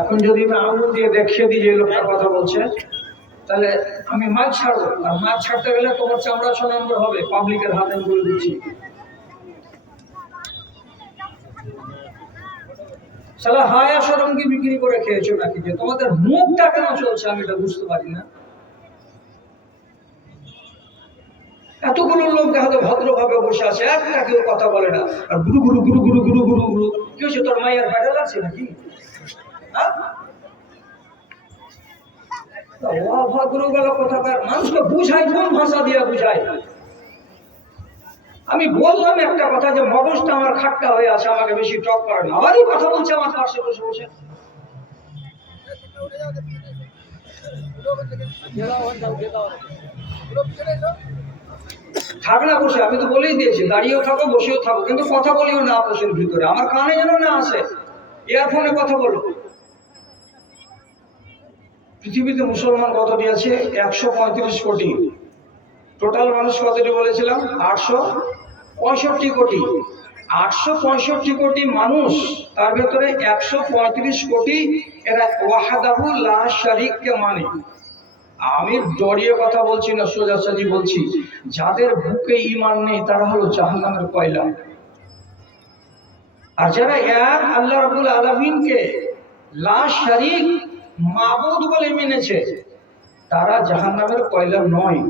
এখন যদি আমি আঙুল দিয়ে দেখিয়ে দিই যে লোকটা কথা বলছে, তাহলে আমি মাছ ছাড়বো, আর মাছ ছাড়তে গেলে তোমার চামড়া 6 নম্বর হবে, পাবলিকের হাতে আমি বলে দিচ্ছি। শালা হায়া শরম কি বিক্রি করে খেয়েছো নাকি? যে তোমাদের মুখটা কেন চলছে আমি এটা বুঝতে পারি না। এতগুলো লোক দেখা যায় ভদ্রভাবে বসে আছে, একটা কেউ কথা বলে না, আর গুরু গুরু গুরু গুরু গুরু গুরু গুরু। কি হচ্ছে, তোর মায়ের প্যাডেল আছে নাকি? অভদ্রগুলো কোথাকার, মানুষকে বুঝাই কোন ভাষা দিয়ে বুঝাই? আমি বললাম একটা কথা যে মগজটা আমার খাট্টা হয়ে আছে, আমাকে বেশি টক করে না, আবারই কথা বলছে আমার পাশে বসে বসে। থাক না বসে, আমি তো বলেই দিয়েছি দাঁড়িয়েও থাকো বসেও থাকো, কিন্তু কথা বলিও না আপোষের ভিতরে, আমার কানে যেন না আসে। ইয়ারফোনে কথা বলো। পৃথিবীতে মুসলমান কতটি আছে? 135 কোটি। টোটাল মানুষ কতটি বলেছিলাম? 865 কোটি। 865 কোটি মানুষ, তার ভেতরে 135 কোটি এরা ওয়াহাদাহু লা শারীককে মানে। আমি জড়িয়ে কথা বলছি না, সোজাসাজি বলছি, যাদের বুকে ঈমান নেই তারা হলো জাহান্নামের কয়লা। আর যারা এক আল্লাহ রাব্বুল আলামিনকে লা শারীক মাবুদ বলে মেনেছে, তারা জাহান্নামের কয়লা নয়।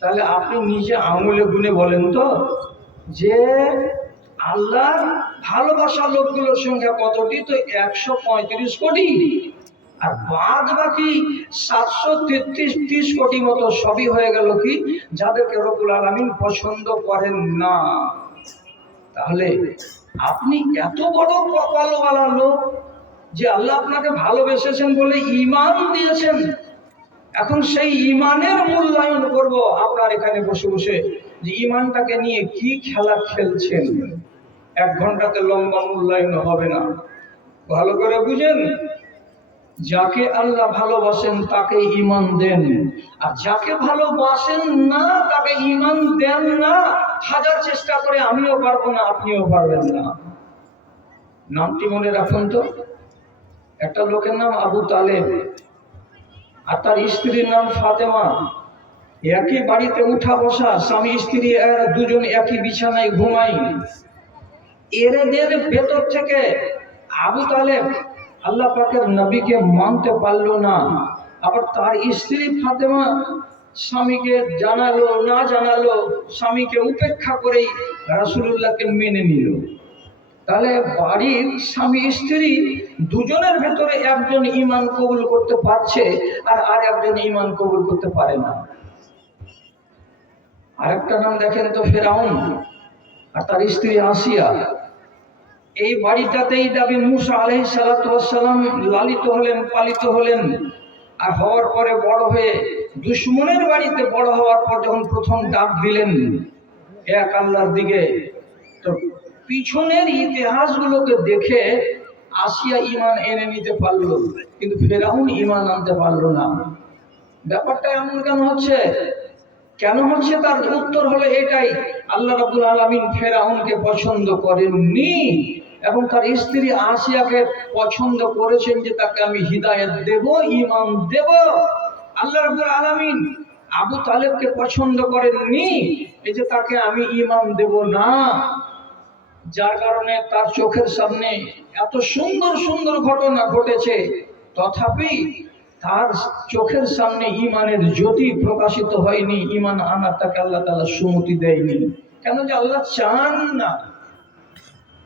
তাহলে আপনি নিজে আঙুলে গুনে বলেন তো যে আল্লাহর ভালোবাসা লোকগুলোর সংখ্যা কতটি? তো 135 কোটি। আর বাদ বাকি 733 কোটি মতো সবই হয়ে গেল কি, যাদেরকে রব্বুল আলামিন পছন্দ করেন না। তাহলে আপনি এত বড় কপালওয়ালা লোক যে আল্লাহ আপনাকে ভালোবেসেছেন বলে ঈমান দিয়েছেন, এখন সেই ঈমানের মূল্যায়ন করব আপনার এখানে বসে বসে, যে ঈমানটাকে নিয়ে কি খেলা খেলছেন। 1 ঘন্টাতে লম্বা মূল্যায়ন হবে না। ভালো করে বুঝেন, যাকে আল্লাহ ভালোবাসেন তাকে ঈমান দেন, আর যাকে ভালোবাসেন না তাকে ঈমান দেন না। হাজার চেষ্টা করে আমিও পারবো না, আপনিও পারবেন না। নামটি মনে রাখুন তো, একটা লোকের নাম আবু তালেব, আর তার স্ত্রীর নাম ফাতেমা। একই বাড়িতে উঠা বসা, স্বামী স্ত্রী দুজন একই বিছানায় ঘুমাই। এদের ভেতর থেকে আবু তালেব আল্লাহ পাকের নবীকে মানতে পারলো না, আবার তার স্ত্রী ফাতেমা স্বামীকে জানালো না জানালো, স্বামীকে উপেক্ষা করেই রাসূলুল্লাহকে মেনে নিল। তাহলে বাড়ির স্বামী স্ত্রী দুজনের ভেতরে একজন ঈমান কবুল করতে পারছে, আর একজন ঈমান কবুল করতে পারে না। আরেকটা নাম দেখেন তো, ফেরাউন আর তার স্ত্রী আসিয়া। এই বাড়িটাতেই নবী মুসা আলাইহিস সালাতু ওয়াস সালাম লালিত হলেন, পালিত হলেন। আর হওয়ার পরে বড় হয়ে দুশমনের বাড়িতে বড় হওয়ার পর যখন প্রথম ডাক দিলেন এক আল্লাহর দিকে, তো পিছনের ইতিহাসগুলোকে দেখে আসিয়া ঈমান এনে নিতে পারলো, কিন্তু ফেরাউন ঈমান আনতে পারলো না। ব্যাপারটা এমন কেন হচ্ছে? কেন হচ্ছে তার উত্তর হলো এটাই, আল্লাহ রাব্বুল আলামিন ফেরাউনকে পছন্দ করেননি, এবং তার স্ত্রী আসিয়াকে পছন্দ করেছেন যে তাকে আমি হিদায়াত দেব, ঈমান দেব। আল্লাহ রাব্বুল আলামিন আবু তালেবকে পছন্দ করেননি, এই যে তাকে আমি ঈমান দেব না। যার কারণে তার চোখের সামনে এত সুন্দর সুন্দর ঘটনা ঘটেছে, তথাপি তার চোখের সামনে ঈমানের জ্যোতি প্রকাশিত হয়নি, ঈমান আনার তাকে আল্লাহ তাআলা সুমতি দেয়নি। কেন? যে আল্লাহ চান না।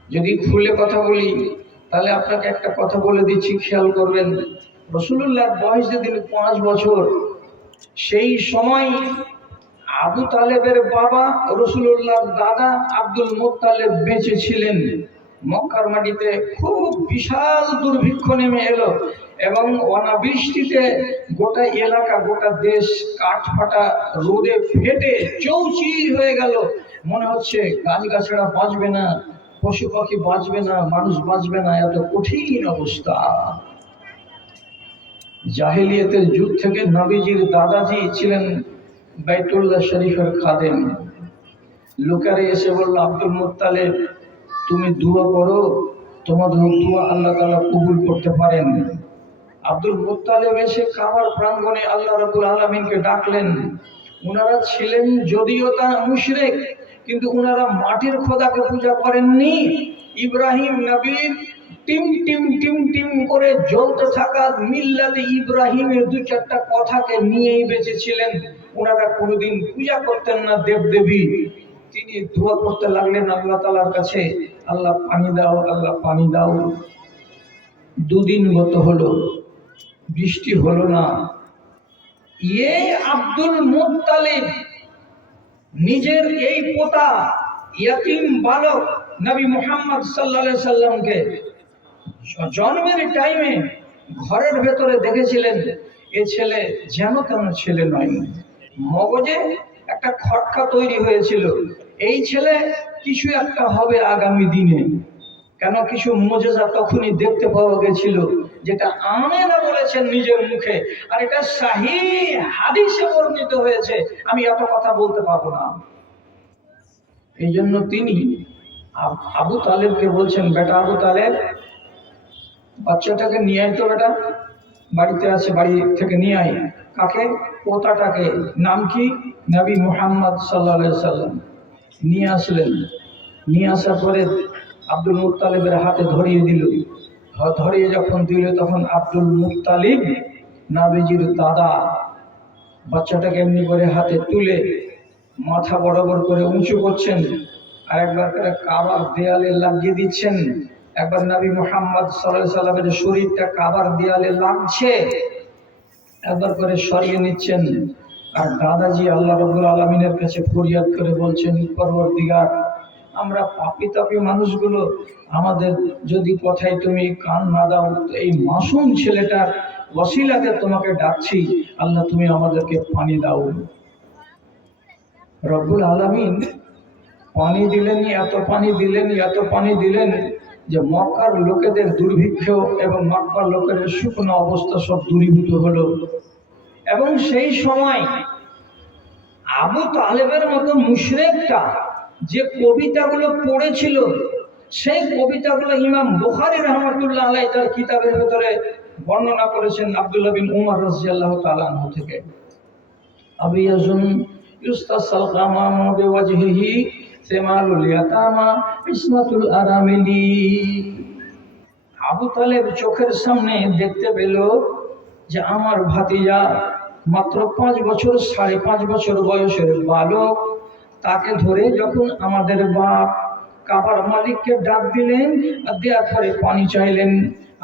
যদি খুলে কথা বলি, তাহলে আপনাকে একটা কথা বলে দিচ্ছি, খেয়াল করবেন। রাসূলুল্লাহর বয়স যেদিন 5 বছর, সেই সময় আবু তালেবের বাবা রাসূলুল্লাহর দাদা আব্দুল মুত্তালিব বেঁচে ছিলেন। মক্কার মাটিতে খুব বিশাল দুর্ভিক্ষ নেমে এলো, এবং অনাবৃষ্টিতে গোটা এলাকা, গোটা দেশ কাঠফাটা রোদে ফেটে চৌচির হয়ে গেল। মনে হচ্ছে গাছগাছড়া বাঁচবে না, পশু পাখি বাঁচবে না, মানুষ বাঁচবে না, এত কঠিন অবস্থা। জাহেলিয়াতের যুগ থেকে নবীজির দাদাজি ছিলেন বাইতুল্লাহ শরীফের খাদেম। লোকেরা এসে বলল, আব্দুল মুত্তালিব তুমি দোয়া করো তোমাদের দোয়া আল্লাহ তাআলা কবুল করতে পারেন। আব্দুল মুত্তালিব এসে কাবার প্রাঙ্গণে আল্লাহ রাব্বুল আলামিনকে ডাকলেন। ওনারা ছিলেন যদিও তা মুশরিক, কিন্তু ওনারা মাটির খোদাকে পূজা করেননি। ইব্রাহিম নবীর টিম টিম টিম টিম করে জ্বলতে থাকা মিল্লাতে ইব্রাহিমের দু চারটা কথাকে নিয়েই বেঁচেছিলেন। ওনারা কোনোদিন পূজা করতেন না দেবদেবী। তিনি দোয়া করতে লাগলেন আল্লাহ তাআলার কাছে, আল্লাহ পানি দাও, আল্লাহ পানি দাও। দুদিন গত হলো, বৃষ্টি হলো না। আব্দুল মুত্তালিব নিজের এই পোতা ইয়াতীম বালক নবী মুহাম্মদ সাল্লাল্লাহু আলাইহি সাল্লামকে জন্মের টাইমে ঘরের ভেতরে দেখেছিলেন এ ছেলে যেন তেমন ছেলে নয়। মগজে একটা খটকা তৈরি হয়েছিল, এই ছেলে কিছু একটা হবে আগামী দিনে। কেন কিছু মুজিজা তখনই দেখতে পাওয়া গেছিল, যেটা আমেনা বলেছেন নিজের মুখে, আর এটা সহিহ হাদিসে বর্ণিত হয়েছে। আমি এত কথা বলতে পারবো না। এই জন্য তিনি আবু তালেবকে বলছেন, বেটা আবু তালেব, বাচ্চাটাকে নিয়ে আয় তো, বেটা বাড়িতে আছে, বাড়ি থেকে নিয়ে আয়। কাকে? পোতাটাকে। নাম কি? নবী মুহাম্মদ সাল্লাল্লাহু আলাইহি সাল্লাম। নিয়ে আসলেন। নিয়ে আসার পরে আব্দুল মুত্তালিবের হাতে ধরিয়ে দিল। ধরিয়ে যখন দিল তখন আব্দুল মুত্তালিব নবীজির দাদা বাচ্চাটাকে এমনি করে হাতে তুলে মাথা বরাবর করে উঁচু করছেন, আর একবার করে কাবার দেয়ালে লাগিয়ে দিচ্ছেন। একবার নবী মুহাম্মদ সাল্লাল্লাহু আলাইহি সাল্লামের শরীরটা কাবার দেয়ালে লাগছে, একবার করে সরিয়ে নিচ্ছেন। আর দাদাজি আল্লাহ রাব্বুল আলামিনের কাছে ফরিয়াদ করে বলছেন, পরওয়ারদিগার, আমরা পাপী তাপী মানুষগুলো, আমাদের যদি কথায় তুমি কান না দাও, এই মাসুম ছেলেটার ওসিলাতে তোমাকে ডাকছি, আল্লাহ তুমি আমাদেরকে পানি দাও। রব্বুল আলামিন পানি দিলেন, এত পানি দিলেন, এত পানি দিলেন যে মক্কার লোকেদের দুর্ভিক্ষ এবং মক্কার লোকেদের শুকনো অবস্থা সব দূরীভূত হলো। এবং সেই সময় আবু তালেবের মতো মুশরিকটা যে কবিতাগুলো পড়েছিল, সেই কবিতাগুলো ইমাম বুখারী রাহমাতুল্লাহ আলাইহি তার কিতাবের ভিতরে বর্ণনা করেছেন আব্দুল্লাহ বিন উমর রাদিয়াল্লাহু তাআলা আনহু থেকে। আবিয়াজুন ইউস্তাসাল কামামু বিওয়াজহিহি সিমালুল ইয়াতামা ইসমাতুল আরামিলি। আবু তালেব চোখের সামনে দেখতে পেল যে আমার ভাতিজা মাত্র 5 বছর, 5.5 বছর বয়সের বালক, তাকে ধরে যখন আমাদের বাপ কাবার মালিককে ডাক দিলেন, আর দেওয়ার পরে পানি চাইলেন,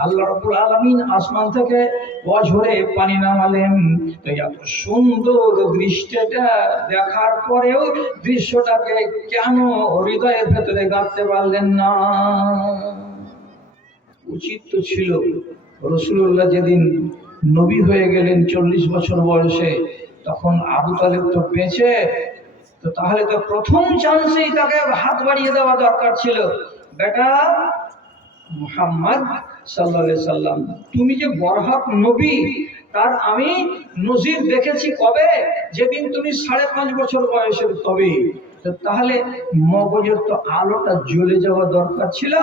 আল্লাহ রাব্বুল আলামিন আসমান থেকে অঝরে পানি নামালেন। তো এত সুন্দর দৃশ্যটা দেখার পরেও দৃশ্যটাকে কেন হৃদয়ের ভেতরে গাঁথতে পারলেন না? উচিত তো ছিল রাসূলুল্লাহ যেদিন নবী হয়ে গেলেন 40 বছর বয়সে, তখন আবু তালেব তো বেঁচে, তো তাহলে তো প্রথম চান্সেই তাকে হাত বাড়িয়ে দেওয়া দরকার ছিল। বেটা মুহাম্মদ সাল্লাল্লাহু আলাইহি সাল্লাম, তুমি যে বরহক নবী, তার আমি নজির দেখেছি কবে? যেদিন তুমি 5.5 বছর বয়সের। তবে তাহলে মগজের তো আলোটা জ্বলে যাওয়া দরকার ছিল,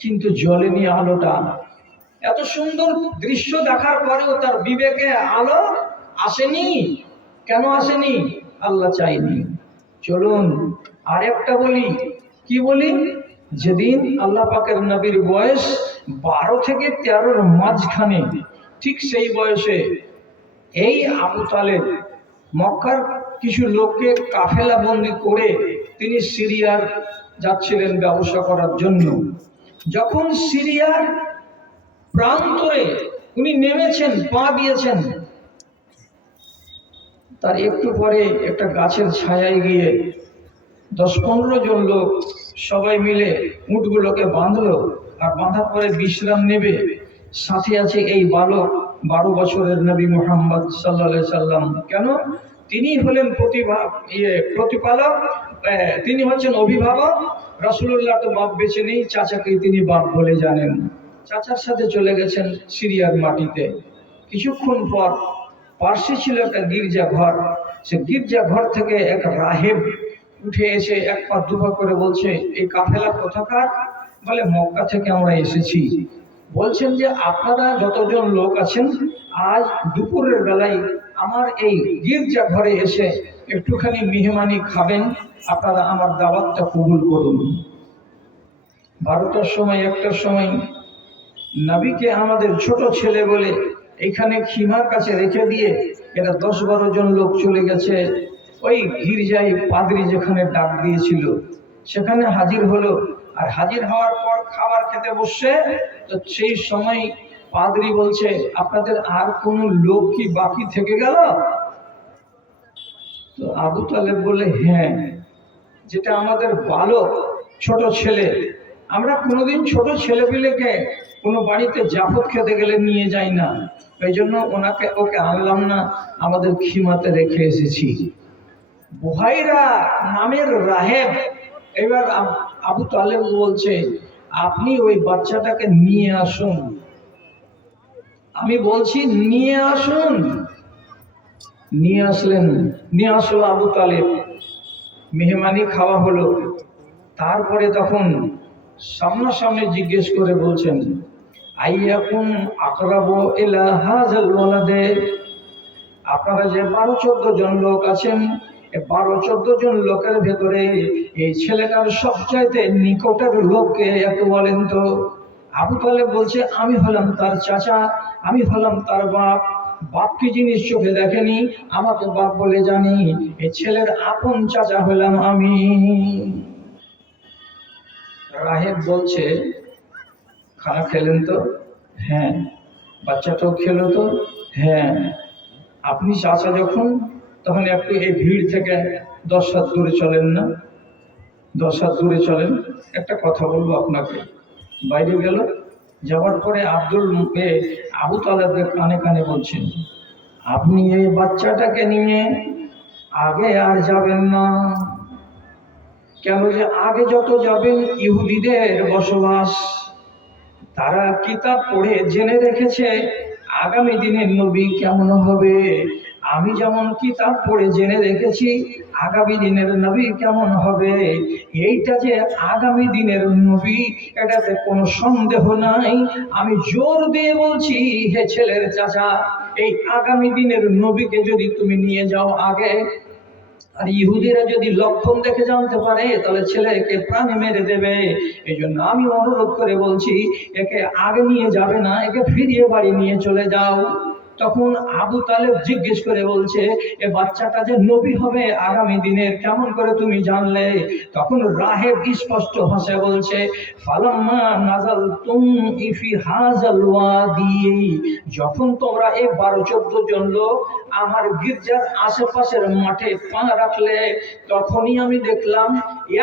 কিন্তু জ্বলেনি আলোটা। এত সুন্দর দৃশ্য দেখার পরেও তার বিবেকে আলো আসেনি। কেন আসেনি? আল্লাহ চাইনি। চলুন আরেকটা বলি। কি বলি? যেদিন আল্লাহ পাকের নবীর বয়স 12 থেকে 13-র মাঝখানে, ঠিক সেই বয়সে এই আবু তালেব মক্কার কিছু লোককে কাফেলা বন্দি করে তিনি সিরিয়ার যাচ্ছিলেন ব্যবসা করার জন্য। যখন সিরিয়ার প্রান্তরে উনি নেমেছেন, পা দিয়েছেন, তার একটু পরে একটা গাছের ছায়ায় গিয়ে 10-15 জন লোক সবাই মিলে উটগুলোকে বাঁধলো, আর বাঁধার পরে বিশ্রাম নেবে। সাথে আছে এই বালক 12 বছরের নবী মুহাম্মদ সাল্লাল্লাহু আলাইহি সাল্লাম। কেন? তিনি হলেন প্রতিপালক, তিনি হচ্ছেন অভিভাবক। রাসূলুল্লাহ তো বাপ বেঁচে নেই, চাচাকেই তিনি বাপ বলে জানেন। চাচার সাথে চলে গেছেন সিরিয়ার মাটিতে। কিছুক্ষণ পর পার্শ্বে ছিল একটা গির্জা ঘর। সে গির্জা ঘর থেকে এক রাহেব উঠে এসে এক পা দুপা করে বলছে, এই কাফেলা কোথাকার? বলে মক্কা থেকে আমরা এসেছি। বলছেন যে আপনারা যতজন লোক আছেন আজ দুপুরের বেলায় আমার এই গির্জা ঘরে এসে একটুখানি মেহমানি খাবেন, আপনারা আমার দাওয়াতটা কবুল করুন। 12টার সময় 1টার সময় নবীকে আমাদের ছোট ছেলে বলে এখানে খিমার কাছে রেখে দিয়ে এরা 10-12 জন লোক চলে গেছে ওই গির্জায় পাদ্রী যেখানে ডাক দিয়েছিল সেখানে হাজির হলো। আর হাজির হওয়ার পর খাবার খেতে বসে, তো সেই সময় পাদ্রী বলছে আপনাদের আর কোনো লোক কি বাকি থেকে গেল? তো আবু তালেব বলে হ্যাঁ, যেটা আমাদের বালক ছোট ছেলে, আমরা কোনোদিন ছোট ছেলেপিলেকে কোনো বাড়িতে জাফত খেতে গেলে নিয়ে যাই না, এই জন্য ওকে আনলাম না, আমাদের খিমাতে রেখে এসেছি। বুহাইরা নামের রাহেব এবার আবু তালেব বলছে আপনি ওই বাচ্চাটাকে নিয়ে আসুন। আমি বলছি নিয়ে আসুন। নিয়ে আসলেন, নিয়ে আসলো আবু তালেব, মেহমানি খাওয়া হলো। তারপরে তখন সামনাসামনি জিজ্ঞেস করে বলছেন আইয়াকুম আকরাবু ইলা হাযাল ওয়ালাদে, আপনারা যে 12-14 জন লোক আছেন, 12-14 জন লোকের ভেতরে এই ছেলেটার সবচাইতে নিকটের লোককে একটু বলেন তো। আবু তালেব বলছে আমি হলাম তার চাচা, আমি হলাম তার বাপ। বাপ কি জিনিস চোখে দেখেনি, আমাকে বাপ বলে জানি, এই ছেলের আপন চাচা হলাম আমি। রাহেব বলছে খানা খেলেন তো? হ্যাঁ। বাচ্চাটাও খেলো তো? হ্যাঁ। আপনি চাচা যখন, তখন একটু এই ভিড় থেকে 10 হাত দূরে চলেন না? 10 হাত দূরে চলেন, একটা কথা বলবো আপনাকে। বাইরে গেল, যাওয়ার পরে আবু তালেবের কানে কানে বলছেন আপনি এই বাচ্চাটাকে নিয়ে আগে আর যাবেন না। কেন যে আগে যত যাবেন ইহুদিদের বসবাস, তারা কিতাব পড়ে জেনে রেখেছে আগামী দিনের নবী কেমন হবে। আমি যেমন কিতাব পড়ে জেনে রেখেছি আগামী দিনের নবী কেমন হবে। এইটা যে আগামী দিনের নবী, এটাতে কোনো সন্দেহ নাই। আমি জোর দিয়ে বলছি হে ছেলের চাচা, এই আগামী দিনের নবীকে যদি তুমি নিয়ে যাও আগে, আর ইহুদিরা যদি লক্ষণ দেখে জানতে পারে তাহলে ছেলেকে প্রাণে মেরে দেবে। এই জন্য আমি অনুরোধ করে বলছি একে আগে নিয়ে যাবে না, একে ফিরিয়ে বাড়ি নিয়ে চলে যাও। তখন আবু তালেব জিজ্ঞেস করে বলছে এ বাচ্চাটা যে নবী হবে আগামী দিনের কেমন করে তুমি জানলে? তখন রাহেব স্পষ্ট ভাষায় বলছে ফালাম্মা নাযালতুম ফি হাযাল ওয়াদি, যখন তোমরা এই 12-14 জন লোক আমার গির্জার আশেপাশের মাঠে পা রাখলে, তখনই আমি দেখলাম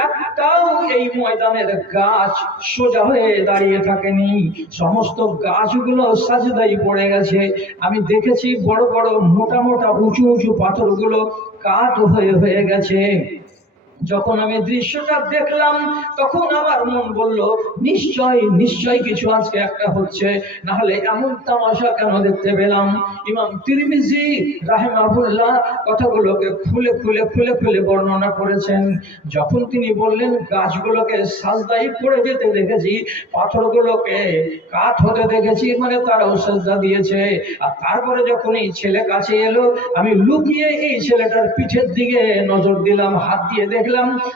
একটাও এই ময়দানের গাছ সোজা হয়ে দাঁড়িয়ে থাকেনি, সমস্ত গাছগুলো সাজদায় পড়ে গেছে। আমি দেখেছি বড় বড় মোটা মোটা উঁচু উঁচু পাথরগুলো কাঠ হয়ে গেছে। যখন আমি দৃশ্যটা দেখলাম তখন আমার মন বলল নিশ্চয় নিশ্চয় কিছু আজকে একটা হচ্ছে, না হলে এমন তামাশা কেন দেখতে পেলাম। ইমাম তিরমিজি রাহিমাহুল্লাহ কথাগুলোকে খুলে খুলে খুলে খুলে বর্ণনা করেছেন। যখন তিনি বললেন গাছগুলোকে সাজদায় পড়ে যেতে দেখেছি, পাথরগুলোকে কাঠ হতে দেখেছি, মানে তারাও সাজদা দিয়েছে। আর তারপরে যখন এই ছেলে কাছে এলো, আমি লুকিয়ে এই ছেলেটার পিঠের দিকে নজর দিলাম, হাত দিয়ে দেখলাম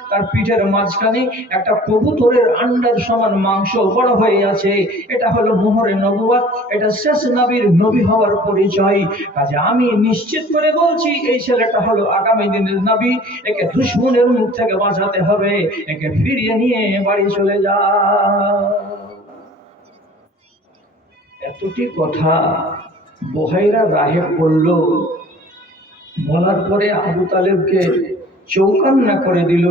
তার পিঠের মাঝখানে একটা কবুতরের আন্ডার সমান মাংস বড় হয়ে আছে। এটা হলো মোহরে নবুয়ত, এটা শেষ নবীর নবী হওয়ার পরিচয়। কাজে আমি নিশ্চিত করে বলছি এই ছেলেটা হলো আগামী দিনের নবী। একে দুশমনের মুখ থেকে বাঁচাতে হবে, একে ফিরিয়ে নিয়ে বাড়ি চলে যা। এতটি কথা বুহাইরা রাহেব বলল। বলার পরে আবু তালেবকে চৌকান্না করে দিল,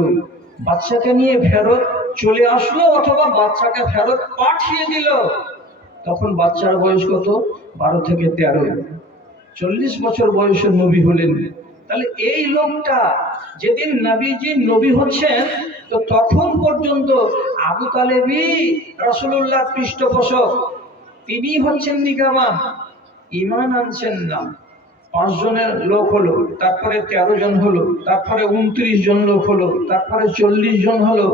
বাচ্চাকে নিয়ে ফেরত চলে আসলো অথবা বাচ্চাকে ফেরত পাঠিয়ে দিল। তখন বাচ্চার বয়স কত? 12 থেকে 13, 40 বছর বয়সে নবী হলেন। তাহলে এই লোকটা যেদিন নবীজি নবী হচ্ছেন, তো তখন পর্যন্ত আবু তালেবই রাসূলুল্লাহর পৃষ্ঠপোষক, তিনি হচ্ছেন নিগামান, ঈমান আনছেন না। 5 জনের লোক হলো, তারপরে 13 জন হলো, তারপরে 29 জন লোক হলো, তারপরে 40 জন হলো।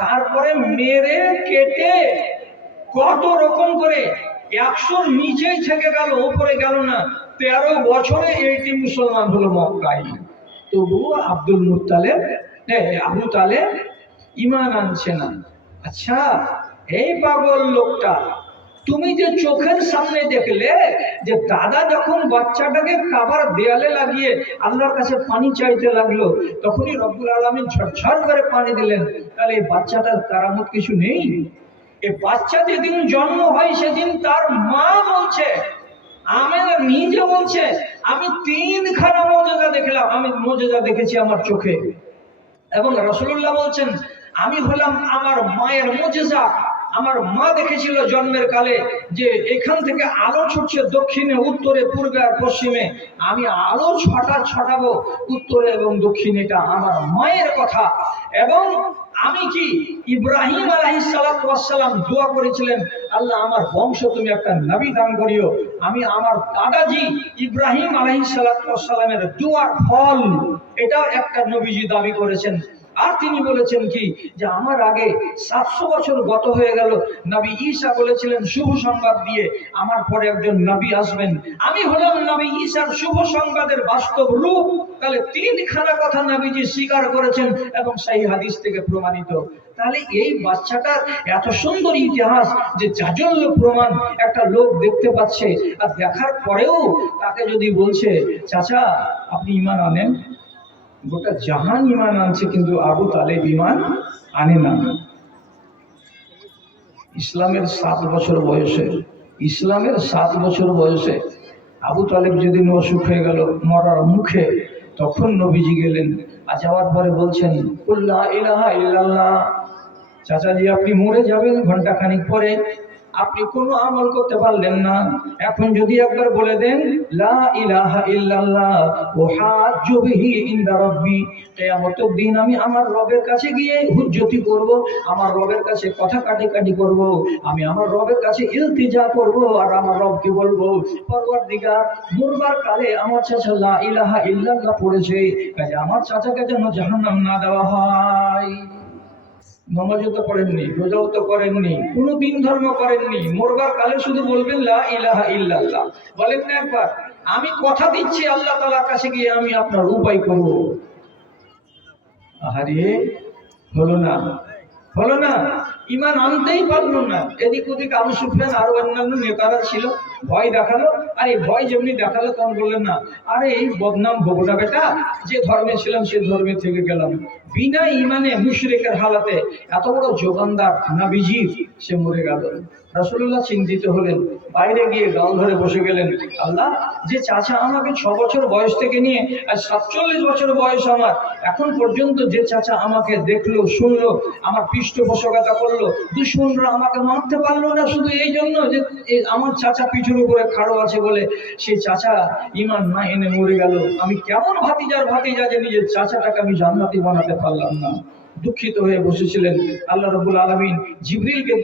তারপরে মেরে কেটে কত রকম করে 100 নিচেই থেকে গেল, উপরে গেল না। 13 বছরে এইটি মুসলমান হলো মক্কায়। তবুও আব্দুল মুত্তালেব আবু তালেব ঈমান আনছে না। আচ্ছা, এই পাগল লোকটা, তুমি যে চোখের সামনে দেখলে যে দাদা যখন বাচ্চাটাকে কাবার দেয়ালে লাগিয়ে আল্লাহর কাছে পানি চাইতে লাগলো, তখনই রব্বুল আলামিন ঝরঝর করে পানি দিলেন, তাহলে এই বাচ্চাটার কারামত কিছু নেই? এই বাচ্চা যেদিন জন্ম হয় সেদিন তার মা বলছে, আমেনা নিজে বলছে, আমি 3খানা মুজিজা দেখলাম, আমি মুজিজা দেখেছি আমার চোখে। এবং রাসূলুল্লাহ বলছেন, আমি হলাম আমার মায়ের মুজিজা। আমার মা দেখেছিল জন্মের কালে যে এখান থেকে আলো ছুটছে দক্ষিণে, উত্তরে, পূর্বে আর পশ্চিমে। আমি আলো ছটাবো উত্তরে এবং দক্ষিণে, এটা আমার মায়ের কথা। এবং আমি কি ইব্রাহিম আলাইহিস সালাম দোয়া করেছিলেন, আল্লাহ আমার বংশ তুমি একটা নবী দান করিও। আমি আমার দাদাজি ইব্রাহিম আলাইহিস সালামের দোয়ার ফল এটাও একটা নবীজি দাবি করেছেন। আর তিনি বলেছেন কি, যে আমার আগে 700 বছর গত হয়ে গেল, নবী ঈসা বলেছিলেন শুভ সংবাদ দিয়ে, আমার পরে একজন নবী আসবেন, আমি হলাম নবী ঈসার শুভ সংবাদের বাস্তব রূপ। তাহলে 3খানা কথা নবীজি স্বীকার করেছেন এবং সেই হাদিস থেকে প্রমাণিত। তাহলে এই বাচ্চাটার এত সুন্দর ইতিহাস, যে জাজল্য প্রমাণ একটা লোক দেখতে পাচ্ছে, আর দেখার পরেও তাকে যদি বলছে, চাচা আপনি ঈমান আনেন, গোটা জাহান ঈমান আনছে, কিন্তু আবু তালেব ঈমান আনে না। ইসলামের 7 বছর বয়সে, ইসলামের 7 বছর বয়সে আবু তালেব যেদিন অসুখ হয়ে গেল মরার মুখে, তখন নবীজি গেলেন, আর যাওয়ার পরে বলছেন, কুল লা ইলাহা ইল্লাল্লাহ। চাচাজি আপনি মরে যাবেন ঘন্টাখানিক পরে, আপনি কোনো আমল করতে পারলেন না, এখন যদি একবার বলে দেন লা ইলাহা ইল্লাল্লাহ উহাজ্জু বিহি ইনদা রাব্বি, কিয়ামতের দিন আমি আমার রবের কাছে গিয়ে হুজ্জতি করব, আমার রবের কাছে কথা কাটাকাটি করব, আমি আমার রবের কাছে ইলতিজা করব, আর আমার রবকে বলবো, পরওয়ারদিগার মরবার কালে আমার চাচা লা ইলাহা ইল্লাল্লাহ পড়েছে, কাজে আমার চাচাকে যেন জাহান্নাম না দেওয়া হয়। নামাজও তো করেননি, রোজাও তো করেননি, কোনো দিন ধর্ম করেননি, মরবার কালে শুধু বলবেন লা ইলাহা ইল্লাল্লাহ। বলেন না একবার, আমি কথা দিচ্ছি আল্লাহ তাআলার কাছে গিয়ে আমি আপনার উপায় করব। আরে হলো না, হলো না, ঈমান আনতেই পারলো না। এদিক ওদিক আবু সুফিয়ান আরো অন্যান্য নেতারা ছিল, ভয় দেখালো। আর এই ভয় যেমনি দেখালো, তখন বললেন না, আরে এই বদনাম হবো না বেটা, যে ধর্মে ছিলাম সে ধর্মে থেকে গেলাম। বিনা ঈমানে মুশরিকের হালাতে এত বড় যোগানদার নবীজি সে মরে গেল। রাসূলুল্লাহ চিন্তিত হলেন, বাইরে গিয়ে গাল ধরে বসে গেলেন, আল্লাহ, যে চাচা আমাকে 6 বছর বয়স থেকে নিয়ে আর 47 বছর বয়স আমার, এখন পর্যন্ত যে চাচা আমাকে দেখলো, শুনলো, আমার পৃষ্ঠপোষকতা করলো, দুশমনরা আমাকে মারতে পারলো না, শুধু এই জন্য যে আমার চাচা পিঠের উপরে খাড়ো আছে বলে, সেই চাচা ঈমান না এনে মরে গেল। আমি কেমন ভাতিজা যে নিজের চাচাটাকে আমি জান্নাতি বানাতে পারলাম না। দুঃখিত হয়ে বসেছিলেন। আল্লাহ রাব্বুল আলামিন জিবরিলকে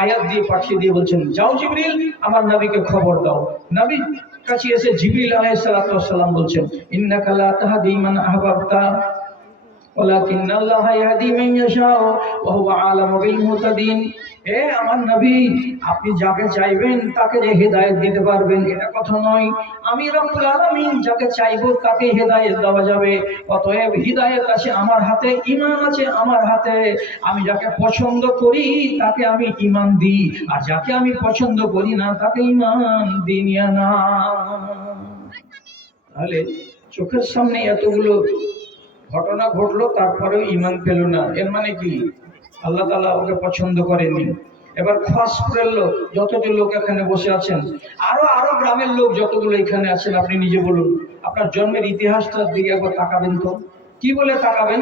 আয়াত দিয়ে পাঠিয়ে দিয়ে বলছেন, যাও জিবরিল, আমার নবীকে খবর দাও। নবী কাছে এসে জিবরিল আলাইহিস সালাতু ওয়াস সালাম বলছেন, ইন্নাকা লা তাহদি মান আহবাবতা ওয়ালাকিন্নাল্লাহা ইয়াহদি মান ইয়াশাউ ওয়া হুয়া আলামু বিল মুহতাদিন। হে আমার নবী, আপনি যাকে চাইবেন তাকে যে হেদায়েত দিতে পারবেন এটা কথা নয়, আমি রব্বুল আলামিন যাকে চাইবো তাকে হেদায়েত দেওয়া যাবে। অতএব হিদায়াত আছে আমার হাতে, ঈমান আছে আমার হাতে। আমি যাকে পছন্দ করি তাকে আমি ঈমান দিই, আর যাকে আমি পছন্দ করি না তাকে ঈমান দিই না। তাহলে চোখের সামনে এতগুলো ঘটনা ঘটলো, তারপরেও ঈমান পেল না, এর মানে কি? আল্লাহ তাআলা ওকে পছন্দ করেনি। এবার খাস করে যতগুলো লোক এখানে বসে আছেন, আরো গ্রামের লোক যতগুলো এখানে আছেন, আপনি নিজে বলুন, আপনার জন্মের ইতিহাসটার দিকে একবার তাকাবেন তো। কি বলে তাকাবেন?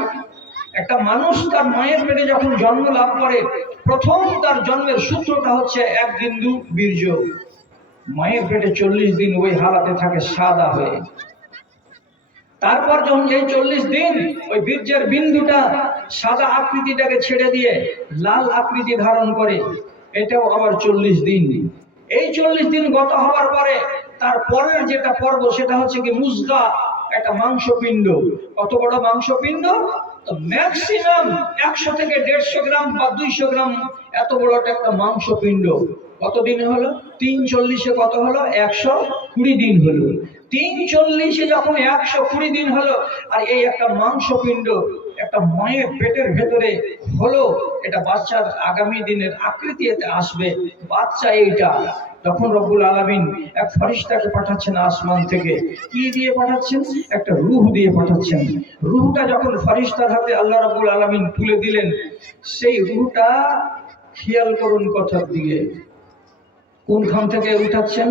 একটা মানুষ তার মায়ের পেটে যখন জন্ম লাভ করে, প্রথম তার জন্মের সূত্রটা হচ্ছে এক বিন্দু বীর্য। মায়ের পেটে 40 দিন ওই হালাতে থাকে সাদা হয়ে। তারপর যখন এই 40 দিন ওই বীর্যের বিন্দুটা সাদা আকৃতিটাকে ছেড়ে দিয়ে লাল আকৃতি ধারণ করে, এটাও আবার 40 দিন। এই 40 দিন গত হওয়ার পরে তার পরের যেটা পর্ব সেটা হচ্ছে কি মুজগা, একটা মাংসপিণ্ড। কত বড় মাংসপিণ্ড? তো ম্যাক্সিমাম 100 থেকে 150 গ্রাম বা 200 গ্রাম এত বড় একটা মাংসপিণ্ড কতদিন হলো? 340-এ কত হলো? 120 দিন হলো। 340-এ যখন 120 দিন হলো, আর এই একটা মাংসপিণ্ড একটা মায়ের পেটের ভেতরে হলো, এটা বাচ্চার আগামী দিনের আকৃতি এতে আসবে, বাচ্চা এইটা। তখন রব্বুল আলামিন এক ফেরেশতাকে পাঠাচ্ছেন আসমান থেকে। কি দিয়ে পাঠাচ্ছেন? একটা রূহ দিয়ে পাঠাচ্ছেন। রূহটা যখন ফেরেশতার হাতে আল্লাহ রব্বুল আলামিন তুলে দিলেন, সেই রূহটা, খেয়াল করুন কথার দিকে, কোনখান থেকে উঠাচ্ছেন?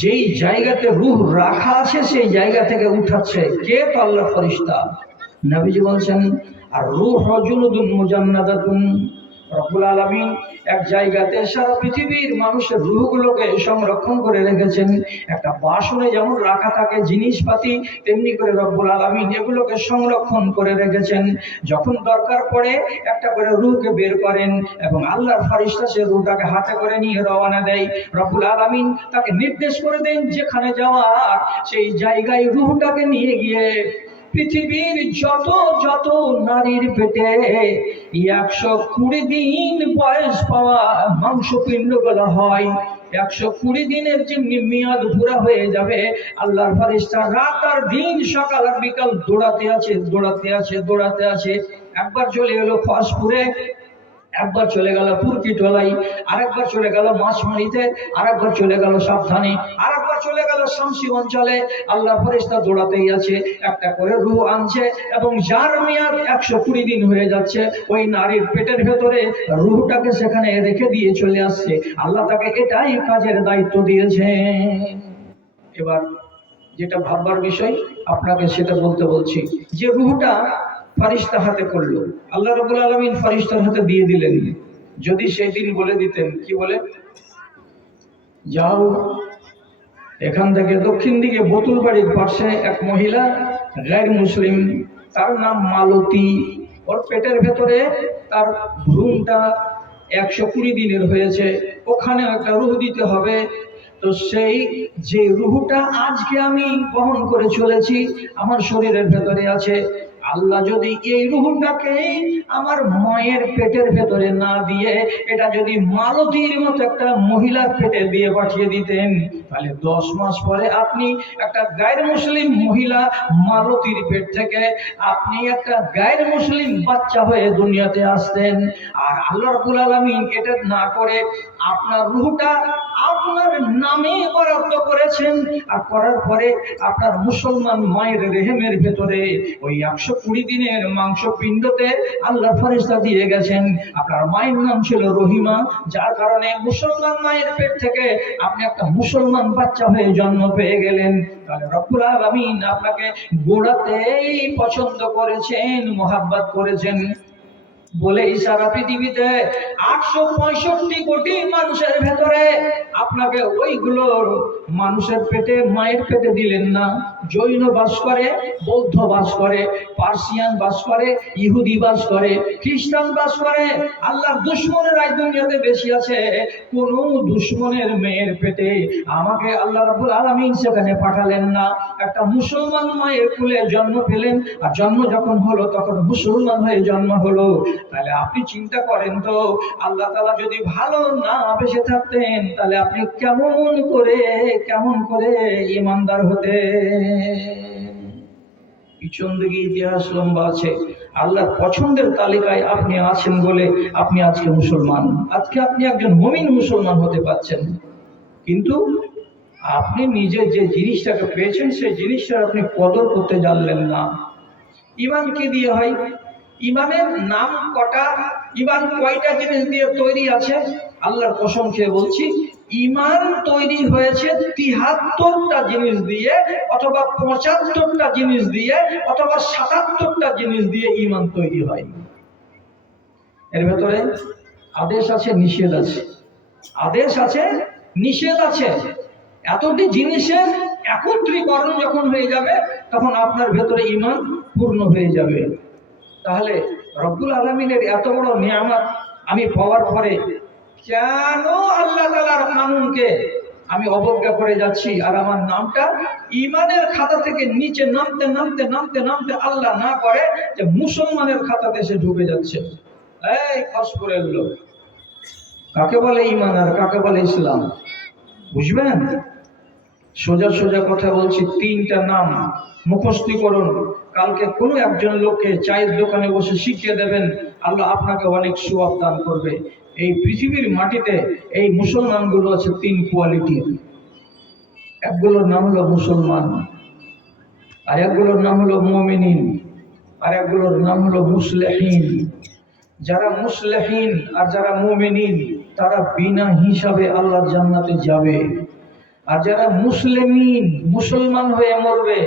যেই জায়গাতে রূহ রাখা আছে সেই জায়গা থেকে উঠাচ্ছে কে? তো আল্লাহর ফেরেশতা। নবীজি বলছেন, আর রূহ জুনুদুন মুজান্নাদাতুন, রব্বুল আলামিন এক জায়গাতে সারা পৃথিবীর মানুষের রূহগুলোকে সংরক্ষণ করে রেখেছেন। একটা বাসনে যেমন রাখা থাকে জিনিসপাতি, তেমনি করে রব্বুল আলামিন এগুলোকে সংরক্ষণ করে রেখেছেন। যখন দরকার পড়ে একটা করে রূহকে বের করেন এবং আল্লাহর ফেরেশতা সে রূহটাকে হাতে করে নিয়ে রওনা দেয়। রব্বুল আলামিন তাকে নির্দেশ করে দেন যেখানে যাওয়ার সেই জায়গায় রূহটাকে নিয়ে গিয়ে পৃথিবীর যত যত নারীর পেটে 120 দিন বয়স পাওয়া মাংসপিণ্ড গুলো হয়, 120 দিনের যে মেয়াদ পুরা হয়ে যাবে, আল্লাহর ফেরেশতা রাত আর দিন সকাল আর বিকাল দৌড়াতে আছে, দৌড়াতে আছে, দৌড়াতে আছে। একবার চলে এলো ফসপুরে, একবার চলে গেল পুরকিটোলাই, আরেকবার চলে গেল মাছমারিতে, আরেকবার চলে গেল সাবধানে, আরেকবার চলে গেল শামসি অঞ্চলে। আল্লাহ ফেরেশতা দৌড়াতেই আছে, একটা করে রূহ আনছে এবং যার মেয়াদ 120 দিন হয়ে যাচ্ছে, ওই নারীর পেটের ভেতরে রূহটাকে সেখানে রেখে দিয়ে চলে আসছে। আল্লাহ তাকে এটাই কাজের দায়িত্ব দিয়েছে। এবার যেটা ভাববার বিষয়, আপনাকে সেটা বলছি, যে রূহটা ফেরেশতা হাতে করলো, আল্লাহ রাব্বুল আলামিন ফেরেশতার হাতে দিয়ে দিলেন। যদি সেই দিন বলে দিতেন, কি বলে, যাও এখান থেকে দক্ষিণ দিকে বোতুল বাড়ির পাশে এক মহিলা গায়র মুসলিম, তার নাম মালতী, ওর পেটের ভেতরে তার ভ্রূণটা 120 দিনের হয়েছে, ওখানে একটা রূহ দিতে হবে। তো সেই যে রূহটা আজকে আমি বহন করে চলেছি আমার শরীরের ভেতরে আছে, আল্লাহ যদি এই রূহটাকে আমার মায়ের পেটের ভেতরে না দিয়ে এটা যদি মালতীর মতো একটা মহিলার পেটে দিয়ে পাঠিয়ে দিতেন, তাহলে 10 মাস পরে আপনি একটা গায়র মুসলিম মহিলা মালতীর পেট থেকে আপনি একটা গায়র মুসলিম বাচ্চা হয়ে দুনিয়াতে আসতেন। আর আল্লাহ রাব্বুল আলামিন এটা না করে আপনার রূহটা আপনার নামে বরাদ্দ করেছেন, আর করার পরে আপনার মুসলমান মায়ের রেহেমের ভেতরে ওই 120 দিনের মাংস পিণ্ডতে আল্লাহ ফেরেশতা দিয়ে গেছেন। আপনার মায়ের নাম ছিল রহিমা, যার কারণে মুসলমান মায়ের পেট থেকে আপনি একটা মুসলমান বাচ্চা হয়ে জন্ম পেয়ে গেলেন। তাহলে রব্বুল আলামিন আপনাকে গোড়াতেই পছন্দ করেছেন, মোহাব্বত করেছেন বলেই সারা পৃথিবীতে 865 কোটি মানুষের ভেতরে আপনাকে ওইগুলোর মানুষের পেটে, মায়ের পেটে দিলেন না। জৈন বাস করে, বৌদ্ধ বাস করে, পার্সিয়ান বাস করে, ইহুদি বাস করে, খ্রিস্টান বাস করে, আল্লাহর দুশমনের এই দুনিয়াতে বেশি আছে। কোন দুশমনের মেয়ের পেটে আমাকে আল্লাহ রাব্বুল আলামিন সেখানে পাঠালেন না। একটা মুসলমান মায়ের কুলে জন্ম পেলেন, আর জন্ম যখন হলো তখন মুসলমান হয়ে জন্ম হলো। তাহলে আপনি চিন্তা করেন তো, আল্লাহ তাআলা যদি ভালো না বেঁচে থাকতেন তাহলে আপনি কেমন করে ঈমানদার হতে? পিছন দিকে ইতিহাস লম্বা আছে। আল্লাহর পছন্দের তালিকায় আপনি আছেন বলে আপনি আজকে মুসলমান, আজকে আপনি একজন মুমিন মুসলমান হতে পারছেন। কিন্তু আপনি নিজে যে জিনিসটাকে পেয়েছেন সেই জিনিসটার আপনি কদর করতে জানলেন না। ঈমান কি দিয়ে হয়? ঈমানের নাম কটা? ঈমান কয়টা জিনিস দিয়ে তৈরি আছে? আল্লাহর কসম খেয়ে বলছি, ঈমান তৈরি হয়েছে 73টা জিনিস দিয়ে, অথবা 75টা জিনিস দিয়ে, অথবা 77টা জিনিস দিয়ে ঈমান তৈরি হয়। এর ভেতরে আদেশ আছে, নিষেধ আছে, আদেশ আছে, নিষেধ আছে। এতটি জিনিসের একত্রীকরণ যখন হয়ে যাবে তখন আপনার ভেতরে ঈমান পূর্ণ হয়ে যাবে। তাহলে রব্বুল আলামিনের এত বড় নিয়ামত আমি পাওয়ার পরে কেন আল্লাহ তাআলার কানুনকে আমি অবজ্ঞা করে যাচ্ছি, আর আমার নামটা ইমানের খাতা থেকে নিচে নামতে নামতে নামতে নামতে আল্লাহ না করে যে মুসলমানের খাতাতে এসে ঢুকে যাচ্ছে। এই খস করে এলো, কাকে বলে ইমান আর কাকে বলে ইসলাম বুঝবেন? সোজা সোজা কথা বলছি, তিনটা নাম মুখস্থ করুন। কালকে কোনো একজন লোককে চায়ের দোকানে বসে শিখিয়ে দেবেন, আল্লাহ আপনাকে অনেক সওয়াব দান করবে। এই পৃথিবীর মাটিতে এই মুসলমানগুলো আছে তিন কোয়ালিটির। একগুলোর নাম হলো মুসলমান, আর একগুলোর নাম হলো মুমিনিন, আর একগুলোর নাম হলো মুসলিহিন। যারা মুসলিহিন আর যারা মুমিনিন তারা বিনা হিসাবে আল্লাহর জান্নাতে যাবে। আর যারা মুসলিমিন মুসলমান হয়ে মরবে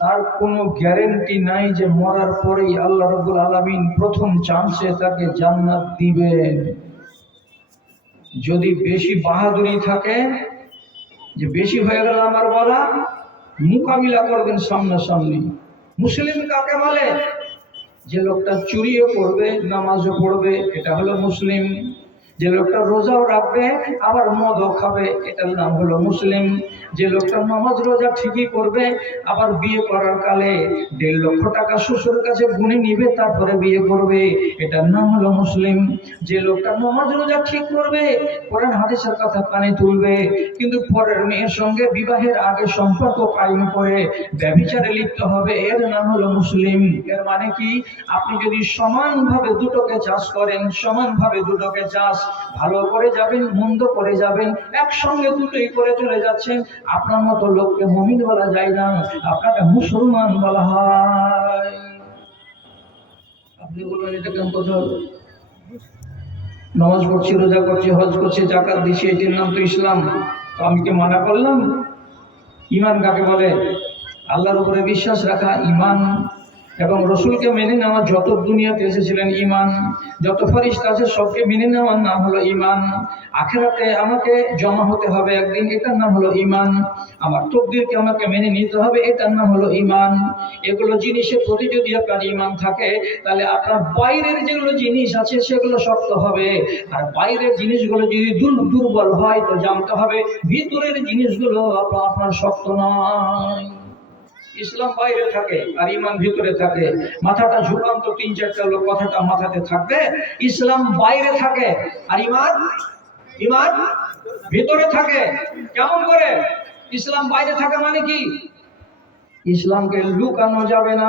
তার কোনো গ্যারেন্টি নাই যে মরার পরেই আল্লাহ রাব্বুল আলামিন প্রথম চান্সে তাকে জান্নাত দিবেন। যদি বেশি বাহাদুরি থাকে, যে বেশি হয়ে গেল আমার বলা, মোকাবিলা করবেন সামনাসামনি। মুসলিম কাকে বলে? যে লোকটা চুরিও করবে, নামাজও পড়বে, এটা হলো মুসলিম। যে লোকটা রোজাও রাখবে আবার মদও খাবে, এটার নাম হলো মুসলিম। যে লোকটা নামাজ রোজা ঠিকই করবে, আবার বিয়ে করার কালে 1.5 লক্ষ টাকা শ্বশুরের কাছে গুনে নিবে তারপরে বিয়ে করবে, এটার নাম হলো মুসলিম। যে লোকটা নামাজ রোজা ঠিক করবে, কোরআন হাদিসের কথা কানে তুলবে, কিন্তু পরের মেয়ের সঙ্গে বিবাহের আগে সম্পর্ক কায়েম করে ব্যভিচারে লিপ্ত হবে, এর নাম হলো মুসলিম। এর মানে কি? আপনি যদি সমানভাবে দুটোকে চাষ করেন, সমানভাবে দুটোকে চাষ, ভালো করে যাবেন মন্দ করে যাবেন, একসঙ্গে দুটোই করে চলে যাচ্ছেন, আপনার মতো লোককে মুমিন বলা যায় না, আপনাকে মুসলমান বলা হয়। আপনি বলবেন এটা কেমন কথা হলো? নামাজ পড়ছি, রোজা করছি, হজ করছি, যাকাত দিচ্ছি, এটির নাম তো ইসলাম। তো আমি কি মানা করলাম? ইমান কাকে বলে? আল্লাহর উপরে বিশ্বাস রাখা ইমান, এবং রসুলকে মেনে নেওয়া, যত দুনিয়াতে এসেছিলেন ইমান, যত ফেরেশতা আছে সবকে মেনে নেওয়ার নাম হলো ইমান। আখিরাতে আমাকে জমা হতে হবে একদিন, এটার নাম হলো ইমান। আমার তকদিরকে আমাকে মেনে নিতে হবে, এটার নাম হলো ইমান। এগুলো জিনিসের প্রতি যদি আপনার ইমান থাকে, তাহলে আপনার বাইরের যেগুলো জিনিস আছে সেগুলো শক্ত হবে, আর বাইরের জিনিসগুলো যদি দুর্বল হয় তো জানতে হবে ভিতরের জিনিসগুলো আপনার শক্ত নয়। ইসলাম বাইরে থাকে আর ইমান ভিতরে থাকে। মাথাটা ঝুলান তো 3-4টা লোক কথাটা মাথাতে থাকবে। ইসলাম বাইরে থাকে আর ইমান ইমান ভিতরে থাকে। কেমন করে? ইসলাম বাইরে থাকে মানে কি? ইসলামকে লুকানো যাবে না,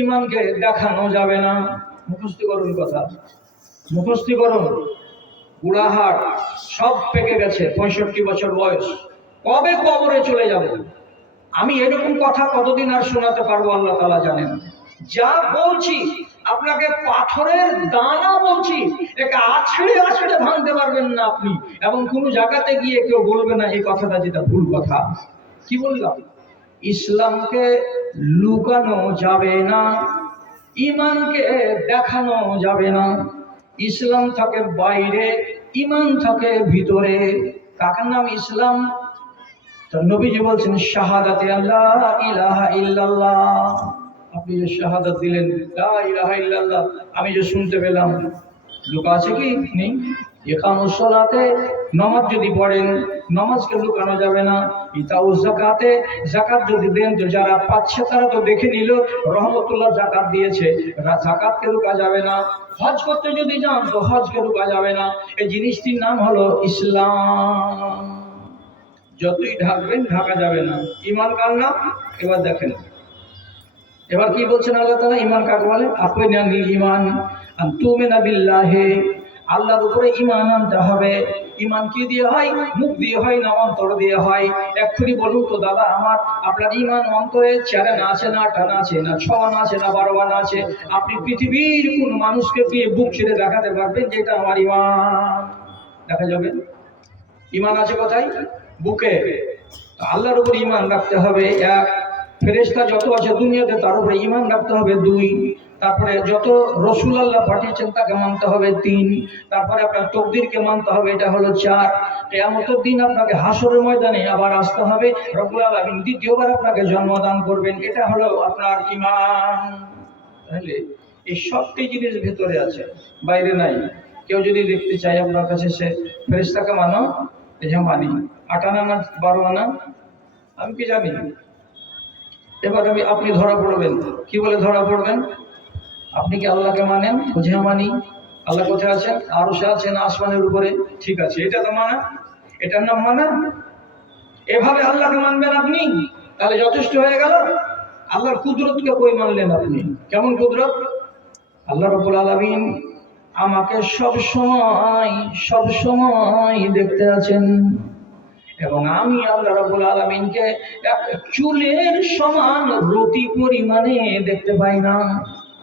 ইমানকে দেখানো যাবে না। মুখস্থ করুন কথা, মুখস্থ করুন। বুড়াহাট সব পেকে গেছে, 65 বছর বয়স, কবে কবরে চলে যাবে? আমি এরকম কথা কতদিন আর শোনাতে পারবো আল্লাহ তাআলা জানেন। যা বলছি আপনাকে পাথরের দানা বলছি, একে আছড়ে আছড়ে ভাঙতে পারবেন না আপনি, এবং কোনো জায়গাতে গিয়ে কেউ বলবে না এই কথাটা যেটা ভুল কথা। কি বললাম? ইসলামকে লুকানো যাবে না, ইমানকে দেখানো যাবে না। ইসলাম থাকে বাইরে, ইমান থাকে ভিতরে। কার নাম ইসলাম? তো নবীজি বলছেন শাহাদাতে আল্লাহ ইলাহা ইল্লাল্লাহ। আপনি যে শাহাদাত দিলেন লা ইলাহা ইল্লাল্লাহ, আমি যে শুনতে পেলাম, লুকা আছে কি? নেই। ইকামুস সালাতে, নামাজ যদি পড়েন, নামাজকে লুকানো যাবে না। ইতাউজ যাকাতে, যাকাত যদি দেন তো যারা পাচ্ছে তারা তো দেখে নিল রহমতুল্লাহ যাকাত দিয়েছে, যাকাতকে লুকা যাবে না। হজ করতে যদি যান তো হজকে লুকা যাবে না। এই জিনিসটির নাম হলো ইসলাম। যতই ঢাকবেন ঢাকা যাবে না। ইমান কার নাম? এবার দেখেন, এবার কি বলছেন আল্লাহ তাআলা? ইমান কাকে বলে? আফিনাল ইমান আন তুমিনা বিল্লাহি, আল্লাহর উপরে ইমান আনতে হবে। ইমান কি দিয়ে হয়? মুখ দিয়ে হয় না অন্তর দিয়ে হয়? এক্ষুনি বলুন তো দাদা আমার, আপনার ইমান অন্তরে 4 আনা আছে না 8 আনা আছে না 6 আনা আছে না 12 আনা আছে? আপনি পৃথিবীর কোন মানুষকে দিয়ে বুক ছেড়ে দেখাতে পারবেন যে এটা আমার ইমান? দেখা যাবে? ইমান আছে কোথায়? বুকে। আল্লাহর উপর ইমান রাখতে হবে 1, ফেরেশতা যত আছে দুনিয়াতে তার উপরে ইমান রাখতে হবে 2, তারপরে যত রসুল আল্লাহ পাঠিয়েছেন তাকে মানতে হবে 3, তারপরে আপনার তকদিরকে মানতে হবে, এটা হলো 4। কিয়ামতের দিন আপনাকে হাসরের ময়দানে আবার আসতে হবে, রব্বুল আলামিন দ্বিতীয়বার আপনাকে জন্মদান করবেন, এটা হলো আপনার ইমান। তাহলে এই সবটি জিনিস ভেতরে আছে, বাইরে নাই। কেউ যদি দেখতে চায় আপনার কাছে, সে ফেরেশতাকে মানো, এই যে মানি 8 আনা না 12 আনা, আমি কি জানি। এবার আপনি ধরা পড়বেন, কি বলে ধরা পড়বেন? আপনি কি আল্লাহকে মানেন? বুঝে মানি। আল্লাহ কোথায় আছেন? আরশে আছেন, আসমানের উপরে। ঠিক আছে, এটা তো মানা, এটার নাম মানা। এভাবে আল্লাহকে মানবেন আপনি, তাহলে যথেষ্ট হয়ে গেল। আল্লাহর কুদরতকে কই মানলেন আপনি? কেমন কুদরত? আল্লাহ রাব্বুল আলামিন আমাকে সব সময় দেখতে আছেন, এবং আমি আল্লাহ রাব্বুল আলামিনকে এক চুলের সমান রতি পরিমাণে দেখতে পাই না।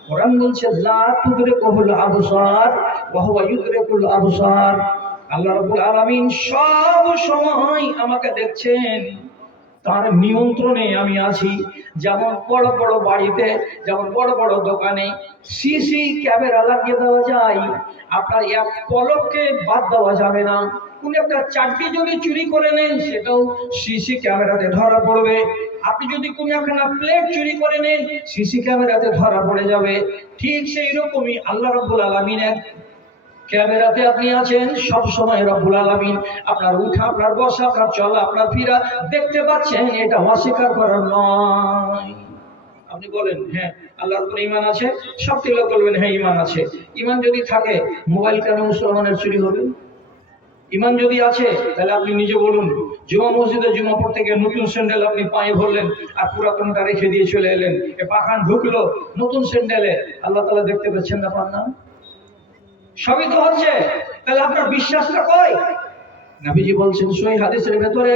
কোরআন বলছে লা তুদরিকুল আবসার ওয়া হুয়া ইউদরিকুল আবসার। আল্লাহ রাব্বুল আলামিন সব সময় আমাকে দেখছেন, তার নিয়ন্ত্রণে আমি আছি। যেমন বড় বড় বাড়িতে, যেমন বড় বড় দোকানে সিসি ক্যামেরা লাগিয়ে দেওয়া যায়, আপনার এক পলককে বাদ দেওয়া যাবে না। কোন একটা চাকরি যদি চুরি করে নেন, সেটাও সিসি ক্যামেরাতে ধরা পড়বে। আপনি যদি কোন একটা প্লেট চুরি করে নেন, সিসি ক্যামেরাতে ধরা পড়ে যাবে। ঠিক সেই রকমই আল্লাহ রাব্বুল আলামিনের ক্যামেরাতে আপনি আছেন। সব সময় রব্বুল আলামিন আপনার উঠা, আপনার বসা, আপনার চলা, আপনার ফিরা দেখতে পাচ্ছেন। এটা অস্বীকার করার নয়। আপনি বলেন হ্যাঁ আল্লাহর উপরে ঈমান আছে, সব লোক বলবেন হ্যাঁ ঈমান আছে। ঈমান যদি থাকে, মোবাইল কেন মুসলমানের চুরি হবে? ঈমান যদি আছে, তাহলে আপনি নিজে বলুন, জুমা মসজিদে জুমা পড়তে গিয়ে নতুন স্যান্ডেল আপনি পায়ে ভরলেন, আর পুরাতনটা রেখে দিয়ে চলে এলেন, এ পাখান ঢুকলো নতুন স্যান্ডেলে, আল্লাহ তাআলা দেখতে পাচ্ছেন না? পান না? সবই তো হচ্ছে, তাহলে আপনার বিশ্বাসটা কই? নবীজি বলছেন সহিহ হাদিসের ভেতরে,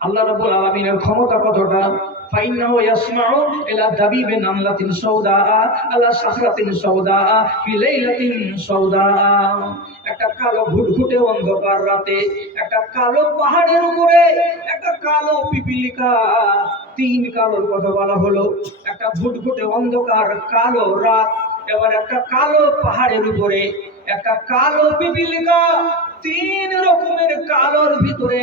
আল্লাহ রাব্বুল আলামিনের ক্ষমতা কতটা। ফাইন্নাহু ইয়াসমাউ ইলা দাবিবি নামলাতিন সাউদা আলা সাখরাতিন সাউদা ফি লাইলাতিন সাউদা। একটা কালো ঘুটঘুটে অন্ধকার রাতে, একটা কালো পাহাড়ের উপরে একটা কালো পিপীলিকা, তিন কালোর কথা বলা হলো। একটা ঘুটঘুটে অন্ধকার কালো রাত, এবার একটা কালো পাহাড়ের উপরে একটা কালো পিপীলিকা, তিন রকমের কালোর ভিতরে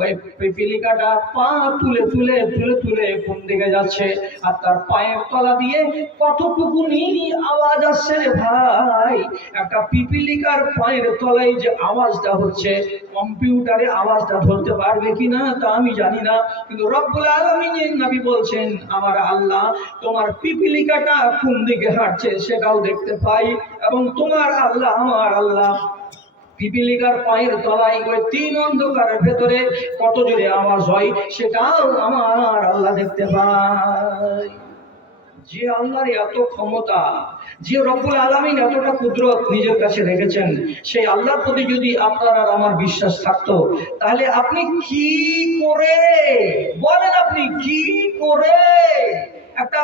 ওই পিপীলিকাটা পা তুলে তুলে তুলে তুলে কোন দিকে যাচ্ছে, আর তার পায়ের তলা দিয়ে কতটুকুনি আওয়াজ আসছে রে ভাই। একটা পিপীলিকার পায়ের তলায় যে আওয়াজটা হচ্ছে, কম্পিউটারে আওয়াজটা ধরতে পারবে কিনা তা আমি জানি না, কিন্তু রব্বুল আলামিনের নবী বলছেন আমার আল্লাহ তোমার পিপীলিকাটা কোন দিকে হাঁটছে সেটাও দেখতে পাই, এবং তোমার আল্লাহ আমার আল্লাহ পিপীলিকার পায়ের তলায় ওই তিন অন্ধকারের ভেতরে কত জোরে আওয়াজ হয় সেটাও আমার আল্লাহ দেখতে পায়। যে আল্লাহর এত ক্ষমতা, যে রব্বুল আলামিন এতটা কুদরত নিজের কাছে রেখেছেন, সেই আল্লাহর প্রতি যদি আপনার আর আমার বিশ্বাস থাকতো, তাহলে আপনি কি করে, বলেন আপনি কি করে একটা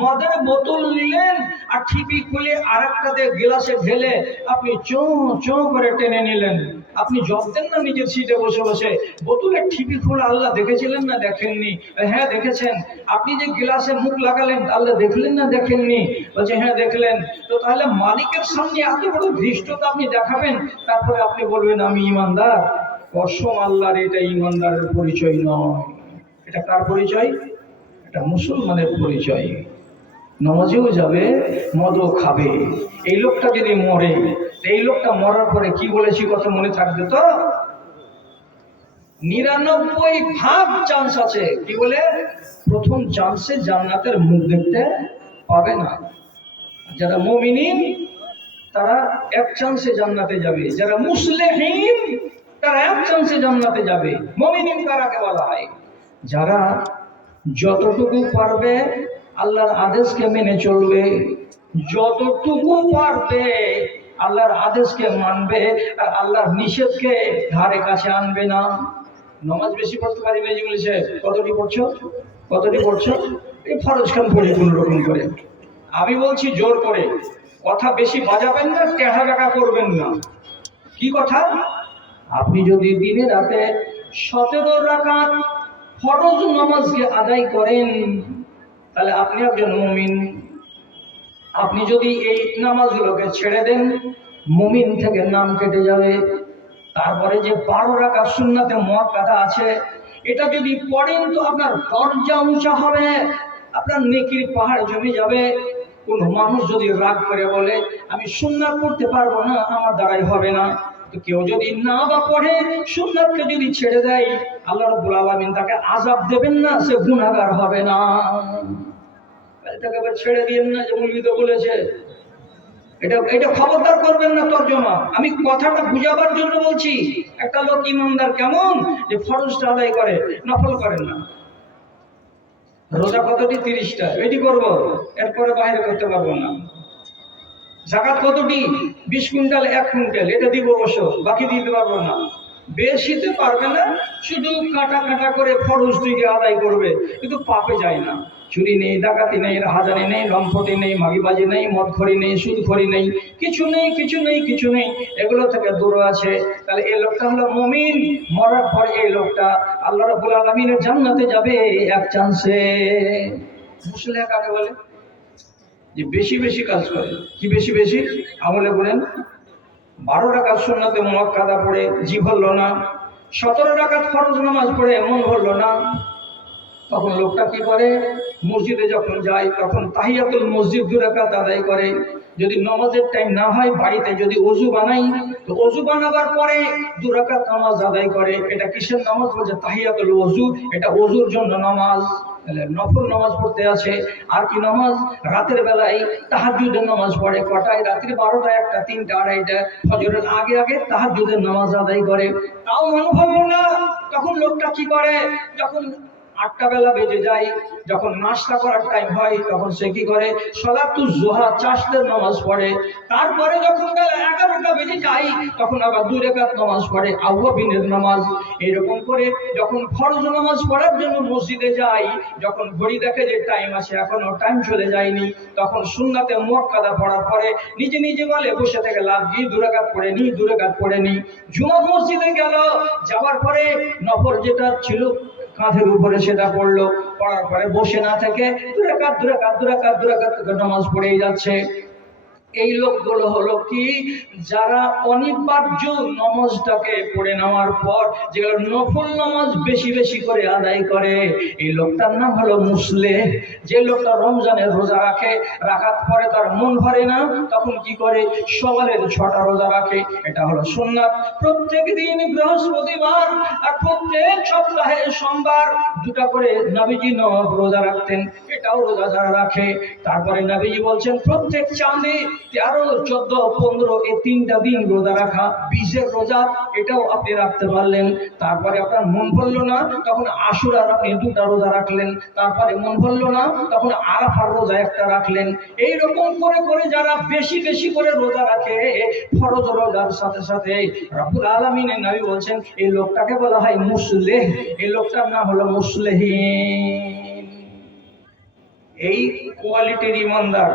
মদের বোতল নিলেন আর ঠিপি খুলে আরেকটাতে গ্লাসে ঢেলে আপনি চো চো করে টেনে নিলেন? আপনি জপতেন না নিজের সিটে বসে বসে? বোতলের ঠিপি খুলে আল্লাহ দেখেছিলেন না দেখেননি? হ্যাঁ দেখেছেন। আপনি যে গ্লাসে মুখ লাগালেন, আল্লাহ দেখলেন না দেখেননি? বলছে হ্যাঁ দেখলেন। তো তাহলে মালিকের সামনে এত বড় ধৃষ্টতা আপনি দেখাবেন, তারপরে আপনি বলবেন আমি ইমানদার? কসম আল্লাহর, এটা ইমানদারের পরিচয় নয়। এটা কার পরিচয়? এটা মুসলমানের পরিচয়। নামাজেও যাবে, মদও খাবে। এই লোকটা যদি মরে, এই লোকটা মরার পরে কি বলেছি কথা মনে থাকবে তো? 99 চান্স আছে। কি বলে? প্রথম চান্সে জান্নাতের মুখ দেখতে পাবে না। যারা মুমিন তারা এক চান্সে জান্নাতে যাবে, যারা মুসলিম তারা এক চান্সে জান্নাতে যাবে। মুমিন কারাকে বলা হয়? যারা যতটুকু পারবে আল্লাহর আদেশকে মেনে চলবে, যতটুকু পারবে আল্লাহর আদেশকে মানবে, আর আল্লাহর নিষেধকে ধারে কাছে আনবে না। নামাজ বেশি পড়তে পারি না, বলেছে কতটি পড়ছো, কতটি পড়ছো? এই ফরজ খান পড়ি কোন রকম করে। আমি বলছি জোর করে, কথা বেশি বাজাবেন না, টেহা বেকা করবেন না। কি কথা? আপনি যদি দিনে রাতে 17 রাকাত ফরজ নামাজকে আদায় করেন, তাহলে আপনি একজন মুমিন। আপনি যদি এই নামাজগুলোকে ছেড়ে দেন, মুমিন থেকে নাম কেটে যাবে। তারপরে যে 12 রাকাত সুন্নাতে মুআক্কাদা আছে, এটা যদি পড়েন তো আপনার দরজা উঁচা হবে, আপনার নেকির পাহাড় জমে যাবে। কোন মানুষ যদি রাগ করে বলে আমি সুন্নাত পড়তে পারবো না, আমার দ্বারাই হবে না, তো কেউ যদি না বা পড়ে, সুন্নাতকে যদি ছেড়ে দেয়, আল্লাহ রাব্বুল আলামিন তাকে আযাব দেবেন না, সে গুনাহগার হবে না। তাকে আবার ছেড়ে দিয়েন না যে মৌলবী তো বলেছে। এটা এটা খবরদার করবেন না তর্জমা, আমি কথাটা বুঝাবার জন্য বলছি। একটা লোক ইমানদার কেমন, যে ফরজটা আদায় করে, নফল করেন না। রোজা কতটি? 30টা, এটি করব, এরপরে বাইরে করতে পারবো না। যাকাত কতটি? 20 কুইন্টাল, 1 কুইন্টাল, এটা দিব অবশ্য, বাকি দিতে পারবো না। বেশিতে পারবে না, শুধু কাটা কাটা করে ফরজ দিকে আদায় করবে, কিন্তু পাপে যায় না। চুরি নেই, ডাকাতি নেই, রাহাজানি নেই, লম্পটি নেই, মাগিবাজি নেই, মদখড়ি নেই, সুদখড়ি নেই, কিছু নেই, কিছু নেই, কিছু নেই, এগুলো থেকে দূরে আছে। তাহলে এই লোকটা হলো মুমিন। মরার পর এই লোকটা আল্লাহ রাব্বুল আলামিনের জান্নাতে যাবে এক চান্সে। মুসলিম কাকে বলে? যে বেশি বেশি কাজ করে। কি বেশি বেশি? আমলে বলেন, 12 রাকাত সুন্নাতে মুআক্কাদা পড়ে জি ভরল না, 17 রাকাত ফরজ নামাজ পড়ে মন ভরল না। তখন লোকটা কি করে? মসজিদে যখন যায় তখন তাহিয়াতুল মসজিদ 2 রাকাত আদায় করে। যদি নামাজের টাইম না হয়, বাড়িতে যদি ওযু বানাই, তো ওযু বানাবার পরে 2 রাকাত নামাজ আদায় করে। এটা কিসের নামাজ? বলছে তাহিয়াতুল ওযু, এটা ওযুর জন্য নামাজ। তাহলে নফল নামাজ পড়তে আছে। আর কি নামাজ? রাতের বেলায় তাহাজ্জুদের নামাজ পড়ে। কটায়? রাত্রি 12টা, 1টা, 3টা, 2:30, ফজরের আগে আগে তাহাজ্জুদের নামাজ আদায় করে। তাও মনে হলো না, তখন লোকটা কি করে? যখন 8টা বেলা বেজে যায়, যখন নাস্তা করার টাইম হয়, তখন সে কি করে? সালাতুজ জোহা, চাষতের নামাজ পড়ে। তারপরে যখন বেলা 11টা বেজে যায়, তখন আবার 2 রাকাত নামাজ পড়ে, আউয়াবিনের নামাজ। এরকম করে যখন ফরজ নামাজ পড়ার জন্য মসজিদে যায়, যখন ঘড়ি দেখে যে টাইম আছে, এখনো টাইম চলে যায়নি, তখন সুন্নাতে মুআক্কাদা পড়ার পরে নিজে নিজে বলে, বসে থেকে লাভ কি, 2 রাকাত পড়ে নি, 2 রাকাত পড়ে নি। জুমা মসজিদে গেল, যাওয়ার পরে নফল যেটা ছিল কাঁধের উপরে সেটা পড়লো, পড়ার পরে বসে না থেকে 2 রাকাত 2 রাকাত 2 রাকাত 2 রাকাত নামাজ পড়েই যাচ্ছে। এই লোকগুলো হলো কি? যারা অনিবার্য নামাজটাকে পড়ে নেওয়ার পর যেগুলো নফল নামাজ বেশি বেশি করে আদায় করে, এই লোকটার নাম হলো মুসলিম। যে লোকটা রমজানের রোজা রাখে, রাখার পরে তার মন ভরে না, তখন কি করে? সকালের 6টা রোজা রাখে, এটা হলো সুন্নাত। প্রত্যেক দিন বৃহস্পতিবার আর প্রত্যেক সপ্তাহে সোমবার 2টা করে নবীজি রোজা রাখতেন, এটাও রোজা যারা রাখে। তারপরে নবীজি বলছেন প্রত্যেক চাঁদে 13, 14, 15 এই 3টা দিন রোজা রাখা, 20-এর রোজা, এটাও আপনি রাখতে পারলেন। তারপরে আপনার মন ভরল না, তখন আশুরার আপনি 2টা রোজা রাখলেন। তারপরে মন ভরল না, তখন আরাফার রোজা 1টা রাখলেন। এইরকম করে করে যারা বেশি বেশি করে রোজা রাখে, ফরজ রোজার সাথে সাথে, রব্বুল আলামিনের নবী বলছেন এই লোকটাকে বলা হয় মুসলিম। এই লোকটার নাম হলো মুসলিম। এই কোয়ালিটির ইমানদার।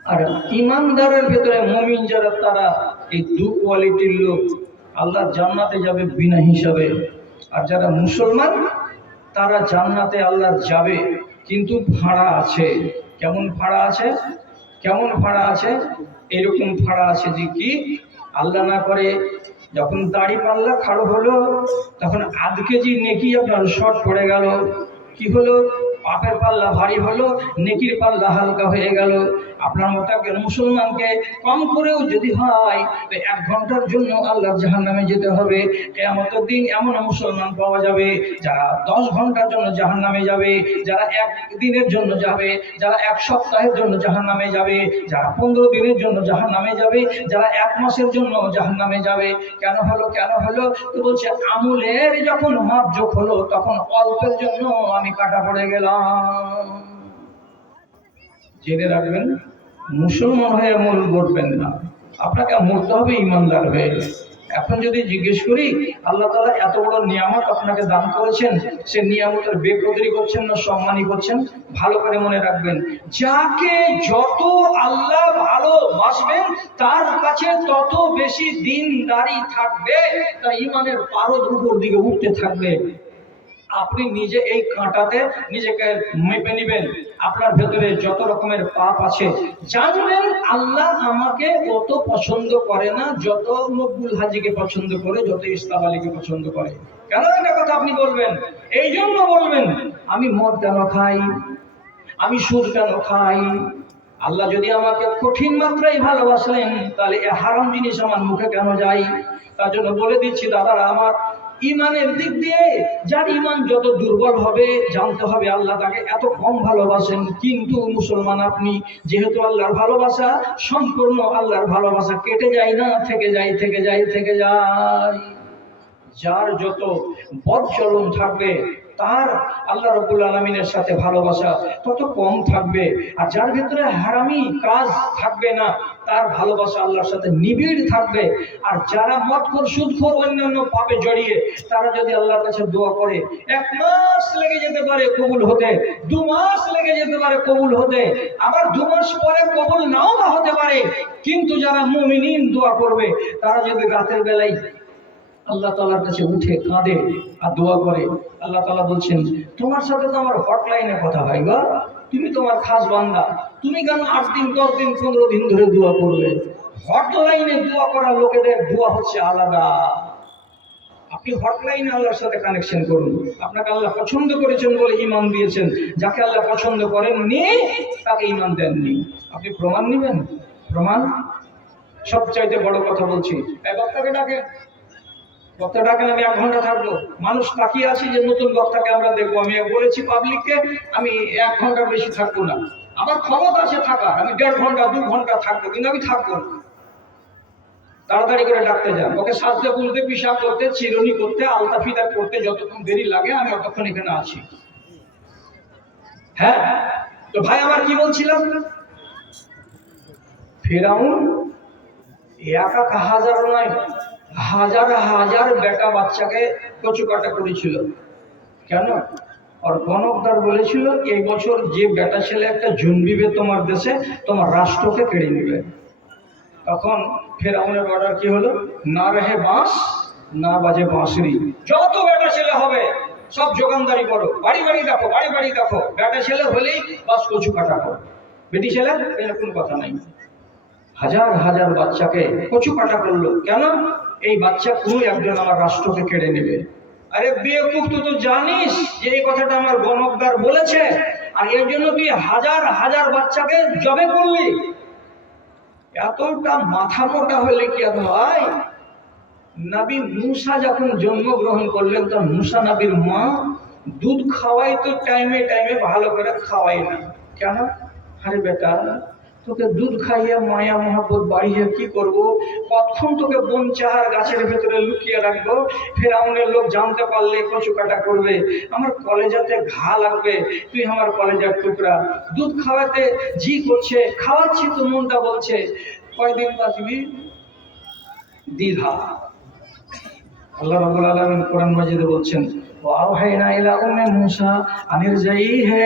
আর ইমানদারের ভেতরে মুমিন যারা, তারা এই 2 কোয়ালিটির লোক, আল্লাহ জান্নাতে যাবে বিনা হিসাবে। আর যারা মুসলমান, তারা জান্নাতে আল্লাহ যাবে, কিন্তু ভাড়া আছে। কেমন ভাড়া আছে? কেমন ভাড়া আছে? এরকম ভাড়া আছে যে কি, আল্লাহ না করে যখন দাড়ি পাল্লা খাড়ো হলো, তখন আধ কেজি নেকি আপনার শর্ট পড়ে গেল। কি হলো? পাপের পাল্লা ভারী হলো, নেকির পাল্লা হালকা হয়ে গেল। আপনার মতো একজন মুসলমানকে কম করেও যদি হয়, তো 1 ঘন্টার জন্য আল্লাহর জাহান্নামে যেতে হবে। কিয়ামতের দিন এমন মুসলমান পাওয়া যাবে যারা 10 ঘন্টার জন্য জাহান্নামে যাবে, যারা 1 দিনের জন্য যাবে, যারা 1 সপ্তাহের জন্য জাহান্নামে যাবে, যারা 15 দিনের জন্য জাহান্নামে যাবে, যারা 1 মাসের জন্য জাহান্নামে যাবে। কেন হলো? কেন হলো? তো বলছে আমলের যখন মাপজোক হলো, তখন অল্পের জন্য আমি কাটা পড়ে গেলাম। জেনে রাখবেন, মুসলমান হয়ে মন গড়বেন না, আপনাকে মরতে হবে ইমানদার হয়ে। এখন যদি জিজ্ঞেস করি, আল্লাহ তাআলা এত বড় নিয়ামত আপনাকে দান করেছেন, সে নিয়ামতের বেকদরি করছেন না সম্মানই করছেন? ভালো করে মনে রাখবেন, যাকে যত আল্লাহ ভালোবাসবেন, তার কাছে তত বেশি দিনদারি থাকবে, তার ইমানের পারদ উপর দিকে উঠতে থাকবে। আপনি নিজে এই কাঁটাতে নিজেকে মেপে নেবেন, আপনার ভেতরে যত রকমের পাপ আছে, জানবেন আল্লাহ আমাকে অত পছন্দ করে না যত মকবুল হাজিকে পছন্দ করে, যত ইসলাম আলীকে পছন্দ করে। কেন এটা কথা আপনি বলবেন? এই জন্য বলবেন, আমি মদ কেন খাই, আমি সুদ কেন খাই, আল্লাহ যদি আমাকে কঠিন মাত্রায় ভালোবাসলেন, তাহলে এ হারাম জিনিস আমার মুখে কেন যায়? তার জন্য বলে দিচ্ছি দাদারা আমার, ইমানের দিক দিয়ে যার ইমান যত দুর্বল হবে, জানতে হবে আল্লাহ তাকে এত কম ভালোবাসেন। কিন্তু মুসলমান আপনি, যেহেতু আল্লাহর ভালোবাসা সম্পূর্ণ, আল্লাহর ভালোবাসা কেটে যায় না, থেকে যায় থেকে যায় থেকে যায়। যার যত বদ চলন থাকবে, তার আল্লাহ রাব্বুল আলামিনের সাথে ভালোবাসা তত কম থাকবে। আর যার ভিতরে হারামি কাজ থাকবে না, তার ভালোবাসা আল্লাহর সাথে নিবিড় থাকবে। আর যারা মদখোর, সুদখোর, অন্যান্য পাপে জড়িয়ে, তারা যদি আল্লাহর কাছে দোয়া করে, 1 মাস লেগে যেতে পারে কবুল হতে, 2 মাস লেগে যেতে পারে কবুল হতে, আবার 2 মাস পরে কবুল নাও বা হতে পারে। কিন্তু যারা মুমিনিন দোয়া করবে, তারা যদি রাতের বেলায় আল্লাহ তাআলার কাছে উঠে কাঁদে আর দোয়া করে, আল্লাহ তাআলা বলছেন, তোমার সাথে তো আমার হটলাইনে কথা হয় গো, তুমি তোমার খাস বান্দা, তুমি কেন 8 দিন 10 দিন 15 দিন ধরে দোয়া করবে? হটলাইনে দোয়া করা লোকেদের দোয়া হচ্ছে আলাদা। আপনি হটলাইনে আল্লাহর সাথে কানেকশন করুন। আপনাকে আল্লাহ পছন্দ করেছেন বলে ঈমান দিয়েছেন। যাকে আল্লাহ পছন্দ করেননি, তাকে ঈমান দেননি। আপনি প্রমাণ নেবেন? প্রমাণ সবচাইতে বড় কথা বলছি। এই বক্তাকে ডাকে, বক্তাটাকে আমি 1 ঘন্টা থাকবো। মানুষ তাকিয়ে আছি যে নতুন বক্তাকে আমরা দেখবো। আমি বলেছি পাবলিককে, আমি 1 ঘন্টার বেশি থাকবো না। আমার ক্ষমতা আছে থাকার, আমি 1.5 ঘন্টা 2 ঘন্টা থাকবো, কিন্তু আমি থাকবো না। তাড়াতাড়ি করে ডাকতে যান। ওকে সাজতে খুলতে, পিশাব করতে, চিরুনি করতে, আলতা ফিতা করতে যতক্ষণ দেরি লাগে, আমি ততক্ষণ এখানে আছি। হ্যাঁ, তো ভাই আমার কি বলছিলাম, ফিরাউন একা হাজার নয়, হাজার হাজার বেটা বাচ্চাকে কচু কাটা করেছিল। কেন? আর গণকদার বলেছিল, এই বছর যে বেটা ছেলে একটা জন্মিবে তোমার দেশে, তোমার রাষ্ট্রকে কেড়ে নেবে। তখন ফেরাউনের অর্ডার কি হলো, না রহে বাঁশ না বাজে বাঁশরি, যত বেটা ছেলে হবে সব যোগানদারি করো, বাড়ি বাড়ি দেখো, বাড়ি বাড়ি দেখো, বেটা ছেলে হলেই বাস কচু কাটা করো, বেটি ছেলে এরকম কথা নাই। হাজার হাজার বাচ্চাকে কচু কাটা করলো। কেন? এই বাচ্চা কোনো একজন আমার রাষ্ট্রকে কেড়ে নেবে। আরে বেকুব, তুই তো জানিস যে এই কথাটা আমার গণকদার বলেছে, আর এর জন্য তুই হাজার হাজার বাচ্চাকে জবে করলি। এতটা মাথা মোটা হলে কি আর হয়? নবী মুসা যখন জন্মগ্রহণ করলেন, তখন মুসা নবীর মা দুধ খাওয়াই তো টাইমে টাইমে ভালো করে খাওয়াই না। কেন? আরে বেটা, তোকে দুধ খাইয়ে মায়া মহব্বত বাড়িয়ে কি করব? কতক্ষণ তোকে বন চাহার গাছের ভেতরে লুকিয়ে রাখবো? ফেরাউনের লোক জানতে পারলে কচু কাটা করবে, আমার কলেজাতে ঘা লাগবে, তুই আমার কলেজার টুকরা। দুধ খাওয়াতে জি করছে, খাওয়াচ্ছি তো মনটা বলছে কয়দিন বাঁচবি? দ্বিধা। আল্লাহ রাব্বুল আলামিন কোরআন মাজিদে বলছেন, ওয়াওহাইনা ইলা উম্মি মূসা আনিরজাইহি,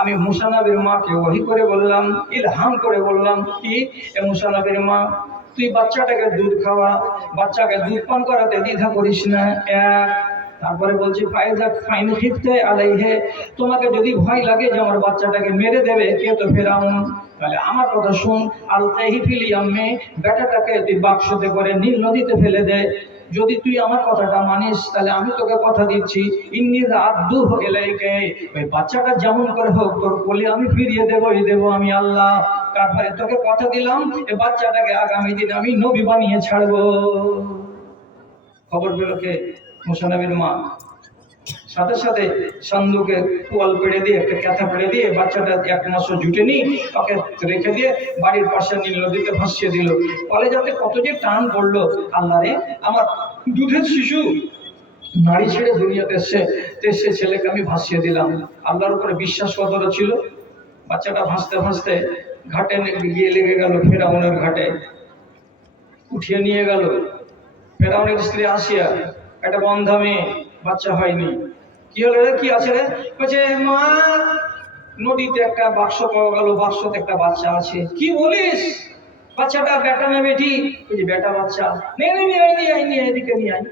আমি মূসা নবীর মাকে ওহী করে বললাম, ইলহাম করে বললাম কি, এ মূসা নবীর মা, তুই বাচ্চাটাকে দুধ খাওয়া, বাচ্চাকে দুধ পান করাতে দ্বিধা করিস না। তারপরে বলছি, ফাইজা ফাইন খিফতে আলাইহি, তোমাকে যদি ভয় লাগে যে আমার বাচ্চাটাকে মেরে দেবে কে, তো ফেরাউন, তাহলে আমার কথা শুন, আলতাহি ফিল ইয়াম্মি, বেটাটাকে তুই বাক্সতে করে নীল নদীতে ফেলে দে। যদি তুই আমার কথাটা মানিস, তাহলে আমি তোকে কথা দিচ্ছি, ইন্নী রাদ্দুহু ইলাইকা, ওই বাচ্চাটা যেমন করে হোক তোর কোলে আমি ফিরিয়ে দেবই দেবো আমি আল্লাহ। তারপরে তোকে কথা দিলাম, এই বাচ্চাটাকে আগামী দিন আমি নবী বানিয়ে ছাড়বো। খবর পেল কে? মূসা নবীর মা। সাথে সাথে সান্দুকে পোয়াল পেড়ে দিয়ে, একটা ক্যাথা পেড়ে দিয়ে, বাচ্চাটা 1 মাসও জুটেনি, ওকে রেখে দিয়ে বাড়ির পাশে নীল নদীতে ভাসিয়ে দিল। ফলে যাতে কত যে টান পড়লো, আল্লাহ রে, আমার দুধের শিশু নারী ছেড়ে দুনিয়াতে এসছে, সে ছেলেকে আমি ভাসিয়ে দিলাম। আল্লাহর উপরে বিশ্বাস কতটা ছিল। বাচ্চাটা ভাসতে ভাসতে ঘাটে গিয়ে লেগে গেল ফেরাউনের ঘাটে, উঠিয়ে নিয়ে গেল। ফেরাউনের স্ত্রী আসিয়া, একটা বন্ধা মেয়ে, বাচ্চা হয়নি। কি হলো রে, কি আছে রে? বলছে, মা, নদীতে একটা বাক্স পাওয়া গেল, বাক্সতে একটা বাচ্চা আছে। কি বলিস? বাচ্চাটা বেটা না বেটি? বলছি বেটা বাচ্চা। এদিকে নিয়ে আয়।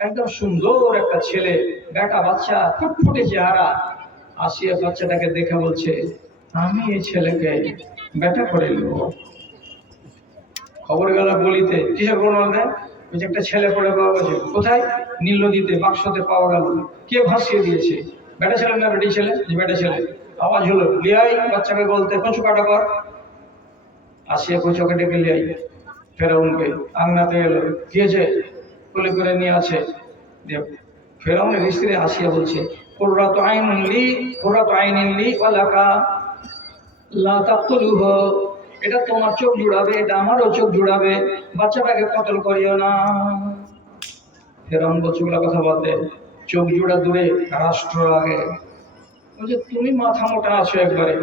একদম সুন্দর একটা ছেলে, বেটা বাচ্চা, ফুটফুটে চেহারা। আসিয়া বাচ্চাটাকে দেখে বলছে, আমি এই ছেলেকে বেটা করে নেব। খবর গেল বলিতে, কিসের বর্ণনা দেয়? বলছে একটা ছেলে পড়ে পাওয়া গেছে। কোথায়? নীল নদীতে, বাক্সতে পাওয়া গেল। কে ভাসিয়ে দিয়েছে? বেটা ছেলে না বেটি ছেলে? যে বেটা ছেলে। আওয়াজ হলো, লিয়াই বাচ্চাকে বলতে, কচু কাটা কর। আসিয়া কোচকে ডেকে নিয়ে আই ফেরাউনকে আংনাতে এলো, গিয়েছে কোলে করে নিয়ে আছে। ফেরাউনের স্ত্রী আসিয়া বলছে, কুররাতু আইনুন লি, কুররাতু আইনিন লি ওয়া লাকা লা তাকতুলুহু, এটা তোমার চোখ জুড়াবে, এটা আমারও চোখ জুড়াবে, বাচ্চাটাকে কতল করিও না। ফেরাউন বলছে, ওগুলা কথা বাদ দে, চোখ জোড়া দূরে, রাষ্ট্র আগে। বলছে, তুমি মাথা মোটা আছো একবারে,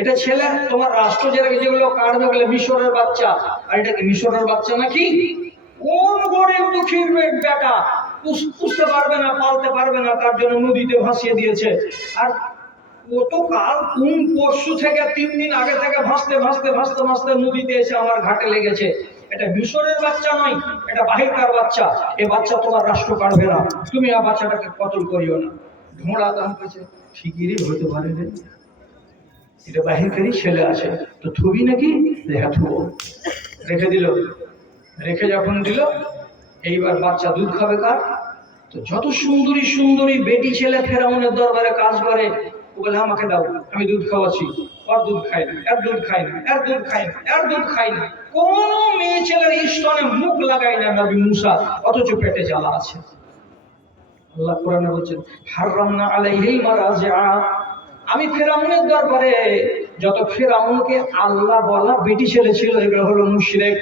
এটা ছেলে, তোমার রাষ্ট্র যেগুলো কাটবে বলে মিশরের বাচ্চা, আর এটা কি মিশরের বাচ্চা নাকি? কোন গরিব দুঃখীর বেটা পুষতে পারবে না, পালতে পারবে না, তার জন্য নদীতে ভাসিয়ে দিয়েছে। আর গতকাল কোন পরশু থেকে 3 দিন আগে থেকে ভাসতে ভাসতে ভাসতে ভাসতে নদীতে এসে আমার ঘাটে লেগেছে। এটা মিশরের বাচ্চা নয়, এটা বাহিরকার বাচ্চা। এই বাচ্চা তোমার রাষ্ট্র কাটবে না, তুমি আর বাচ্চাটাকে কতল করিও না। ঢোঁড়া দাম পেয়েছে, ঠিকই হতে পারে রে, এটা বাহিরকারই ছেলে আছে, তো থুবি নাকি? দেখা থুবো, রেখে দিল। রেখে যখন দিল, এইবার বাচ্চা দুধ খাবে কার? তো যত সুন্দরী সুন্দরী বেটি ছেলে ফেরাউনের দরবারে কাজ করে, ও বলে আমাকে দাও, আমি দুধ খাওয়াচ্ছি। ওর দুধ খাই না, এর দুধ খাই না, এর দুধ খাই না, এর দুধ খাই না। কোন মেয়ে ছেলের স্তনে মুখ লাগায় না নবী মুসা, অথচ পেটে জ্বালা আছে। আল্লাহ কোরআনে বলছেন, হারামনা আলাইহিল মারাজিআ, আমি ফেরাউনের দরবারে যত ফেরাউনকে আল্লাহ বলা বেটি ছেলে ছিল, এগুলো হলো মুশরিক।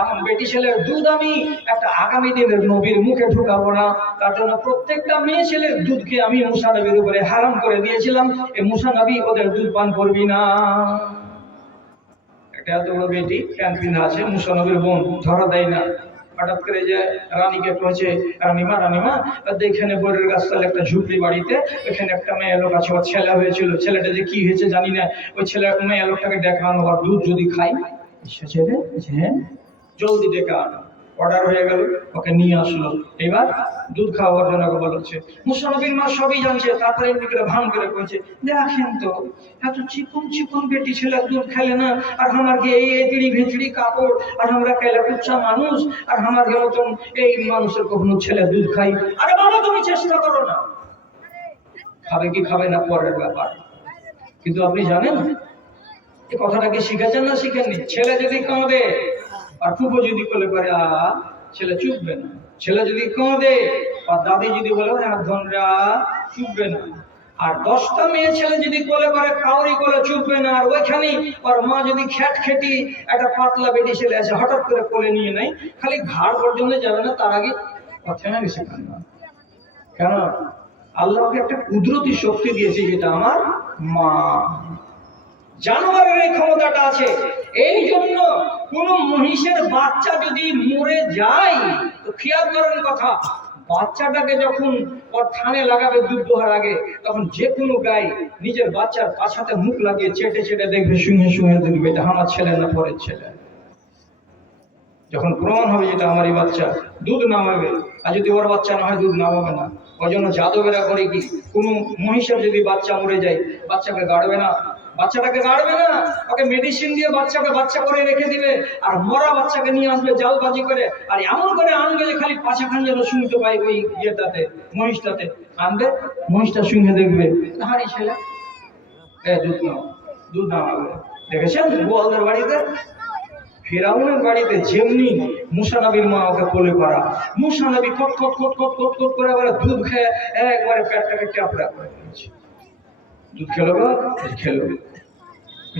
এমন বেটি ছেলের দুধ আমি একটা আগামী দিনের নবীর মুখে ঢুকাবো না। তার জন্য প্রত্যেকটা মেয়ে ছেলের দুধকে আমি মুসা নবীর উপরে হারাম করে দিয়েছিলাম। এই মুসা নবী ওদের দুধ পান করবি না। একটা এত বড় বেটি প্যান্ট পিন্ধা আছে, মুসা নবীর বোন, ধরা দেয় না। হঠাৎ করে যে রানীকে কয়েছে, রানীমা রানীমা, এখানে বরের গাছতলা একটা ঝুপড়ি বাড়িতে, ওইখানে একটা মেয়ে লোক আছে, ওর ছেলে হয়েছিল, ছেলেটা যে কি হয়েছে জানি না, ওই ছেলে মেয়ে লোকটাকে দেখানো, ওর দুধ যদি খাই। ছেলে হ্যাঁ, জলদি ডেকে আনো। অর্ডার হয়ে গেল, ওকে নিয়ে আসলো। এবার দুধ খাওয়ার জন্য বলছে। মুসা নবীর মা সবই জানছে, তারপরে এমনি করে ভান করে কইছে, দেখেন তো এত চিকন চিকন বেটি ছেলে দুধ খেলে না, আর আমার গে এই ভিড়ি ভিজড়ি কাপড়, আর আমরা কেলা কুচ্ছা মানুষ, আর আমার গে মতন এই মানুষের কখনো ছেলে দুধ খাই। আরে বাবা, তুমি চেষ্টা করো না, খাবে কি খাবে না পরের ব্যাপার। কিন্তু আপনি জানেন এই কথাটাকে শিখেছেন না শিখেননি? ছেলে যদি কাঁদে আর ফুফো যদি কোলে করে, ছেলে চুপবে না। ছেলে যদি কাঁদে আর দাদি যদি বলে হাত ধনরা, চুপবে না। আর 10টা মেয়ে ছেলে যদি কোলে করে, কাউরি কোলে চুপবে না। আর ওইখানেই ওর মা যদি খ্যাট খেটি একটা পাতলা বেটি ছেলে আছে, হঠাৎ করে কোলে নিয়ে নেয়, খালি ঘাড় পর্যন্ত যাবে না, তার আগে কথা না শেখান না। কেন? আল্লাহকে একটা কুদরতি শক্তি দিয়েছে, যেটা আমার মা। জানোয়ারের এই ক্ষমতাটা আছে। এই জন্য কোন মহিষের বাচ্চা যদি মরে যায়, তো খেয়াল করেন কথা, বাচ্চাটাকে যখন ওর থানে লাগাবে দুধ দোহার আগে, তখন যে কোনো গাই নিজের বাচ্চার পাছাতে মুখ লাগিয়ে চেটে চেটে দেখবে, শুনে শুনে দেখবে এটা আমার ছেলে না পরের ছেলে। যখন প্রমাণ হবে যেটা আমারই বাচ্চা, দুধ নামাবে। আর যদি ওর বাচ্চা না হয়, দুধ নামাবে না। ওই জন্য যাদবেরা করে কি, কোনো মহিষের যদি বাচ্চা মরে যায়, বাচ্চাকে গাড়বে না, বাচ্চাটাকে গাড়বে না, ওকে মেডিসিন দিয়ে বাচ্চাকে বাচ্চা করে রেখে দিবে। আর মরা বাচ্চাকে নিয়ে আসবে জালবাজি করে, আর এমন করে আনবে যে খালি পাছাখান যেন শুনতে পাই ওই ইয়েটাতে, মহিষটাতে আনবে। মহিষটা শুনে দেখবে হারি ছেলে, দুধ নাও, দুধ নামাবে। দেখেছেন গোয়ালদের বাড়িতে, ফেরাউনের বাড়িতে যেমনি মুসা নবীর মা ওকে কোলে করা, মুসা নবী কট কট কট কট কট কট করে একবারে দুধ খেয়ে একবারে পেটটাকে চাপড়া করে দিয়েছে। দুধ খেলো গো, খেলো।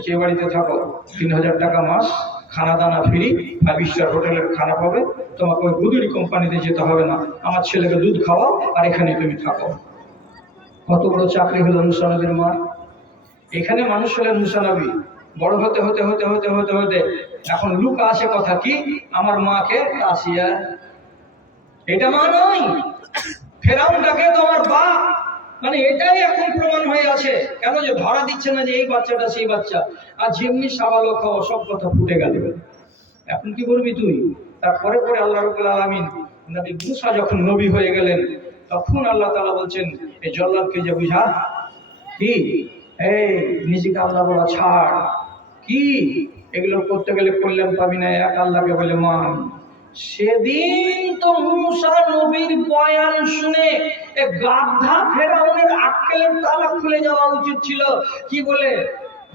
যে বাড়িতে থাকো 3000 টাকা মাস, খানা দানা ফ্রি, 5 স্টার হোটেলের খানা পাবে, তোমাকে ওই গুদুরি কোম্পানিতে যেতে হবে না, আমার ছেলেকে দুধ খাওয়াও আর এখানে তুমি থাকো। কত বড় চাকরি হলো মুসা নবীর মা। এখানে মানুষ হলেন মুসা নবী। বড় হতে হতে হতে হতে হতে হতে এখন লুকা আসে কথা কি, আমার মাকে আসিয়া, এটা মা নয়, ফেরাউনটাকে তোমার বাপ। মানে এটাই এখন প্রমাণ হয়ে আছে। কেন যে ধরা দিচ্ছে না যে এই বাচ্চাটা সেই বাচ্চা, আর যেমনি সাবালক হওয়া সব কথা ফুটে গেল। এখন কি করবি তুই? তারপরে পরে আল্লাহ রাব্বুল আলামিন নবী মুসা যখন নবী হয়ে গেলেন, তখন আল্লাহ তাআলা বলছেন, এই জল্লাদকে যে বুঝা কি, এই নিজেকে আল্লাহ বলা ছাড়, কি এগুলো করতে গেলে কল্যাণ পাবি না, এক আল্লাহকে বলে মান। সেদিন তো মুসা নবীর বয়ান শুনে গাধা ফেরাউনের আক্কেলের তালা খুলে যাওয়া উচিত ছিল। কি বলে?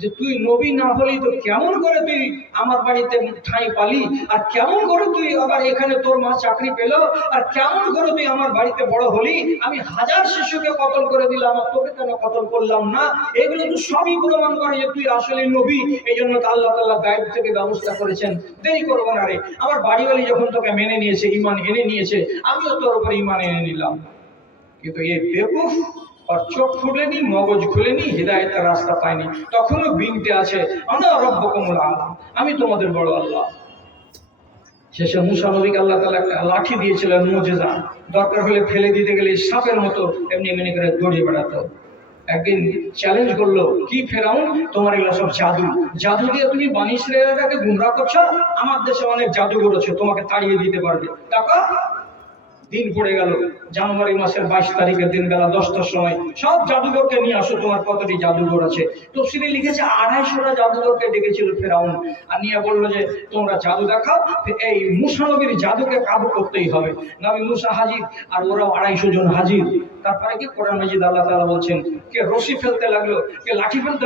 যে তুই নবী না হলি তো কেমন করে তুই আমার বাড়িতে ঠাঁই পালি, আর কেমন করে তুই আবার এখানে তোর মা চাকরি পেল, আর কেমন করে তুই আমার বাড়িতে বড় হলি, আমি হাজার শিশুকে কতল করে দিলাম আর তোকে কেন কতল করলাম না। এগুলো তো সবই প্রমাণ করে যে তুই আসলে নবী। এই জন্য তো আল্লাহ তাআলা গায়েব থেকে ব্যবস্থা করেছেন, দেরি করবো না রে। আমার বাড়িওয়ালি যখন তোকে মেনে নিয়েছে, ঈমান এনে নিয়েছে, আমিও তোর উপর ঈমান এনে নিলাম। কিন্তু এই বেকুফ আর চোখ খুলেনি, মগজ খুলেনি, হিদায়াতের রাস্তা পায়নি, তখনও বিনতে আছে আনা রাব্বুকুমুল আলা, আমি তোমাদের বড় আল্লাহ। শেষে মুসা নবীকে আল্লাহ তাআলা একটা লাঠি দিয়েছিলেন, মুজিজা, দরকার হলে ফেলে দিতে গেলে সাপের মতো এমনি এমনি করে দৌড়িয়ে বেড়াতো। একদিন চ্যালেঞ্জ করলো, কি ফেরাউন, তোমার এগুলো সব জাদু, জাদু দিয়ে তুমি বনী ইসরাঈলকে গুমরাহ করছো, আমার দেশে অনেক জাদুঘর আছে, তোমাকে তাড়িয়ে দিতে পারবে। টাকা দিন পড়ে গেল, জানুয়ারি মাসের 22 তারিখের দিন বেলা 10টার সময়, সব জাদুঘরকে নিয়ে আসো, তোমার কতটি জাদুঘর আছে। তফসিরে লিখেছে 250টা জাদুঘরকে ডেকেছিল ফেরাউন, আর নিয়ে বললো যে তোমরা জাদু দেখাও, এই মুসা নবীর জাদুকে কাবু করতেই হবে। নবী মুসা হাজির, আর ওরাও 250 জন হাজির। তারপরে কি কোরআন মাজিদ আল্লাহ তাআলা বলছেন, কে রশি ফেলতে লাগলো, কে লাঠি ফেলতে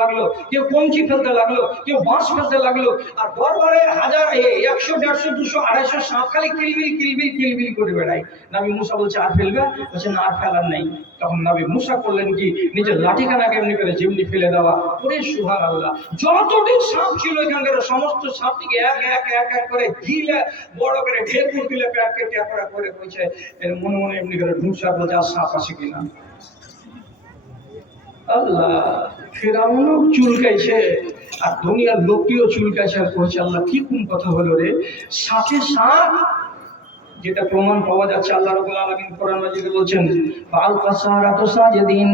লাগলো, কেউ কঞ্চি ফেলতে লাগলো, কেউ বাঁশ ফেলতে লাগলো, আর দরবারে 1000 100 150 200 250 সাপ খালি কিলবিল কিলবিল কিলবিল করে বেড়ায়। নবী মুসা বলছে আর ফেলবে, বলছে না আর ফেলার নাই। তখন নবী মুসা করলেন কি, নিজের লাঠিখানাকে এমনি করে যেমনি ফেলে দেওয়া। ওরে সুবহানাল্লাহ, যতটি সাপ ছিল এখানকার সমস্ত সাপটিকে এক এক এক এক করে গিলে বড় করে ঢেকুর দিলে প্যাকে ট্যাপড়া করে কইছে, এর মনে মনে এমনি করে ঢুকসা বলছে আর সাপ আছে কিনা। আল্লাহ, ফেরাউনও চুলকাইছে আর দুনিয়ার লোকটিও চুলকাইছে, আর কইছে আল্লাহ কি কোন কথা হলো রে, সাথে সাপ। যেটা প্রমাণ পাওয়া যাচ্ছে, আল্লাহ রাব্বুল আলামিন কোরআন মাজিদে বলছেন, ফাল কাসারাতু সাজিদিন,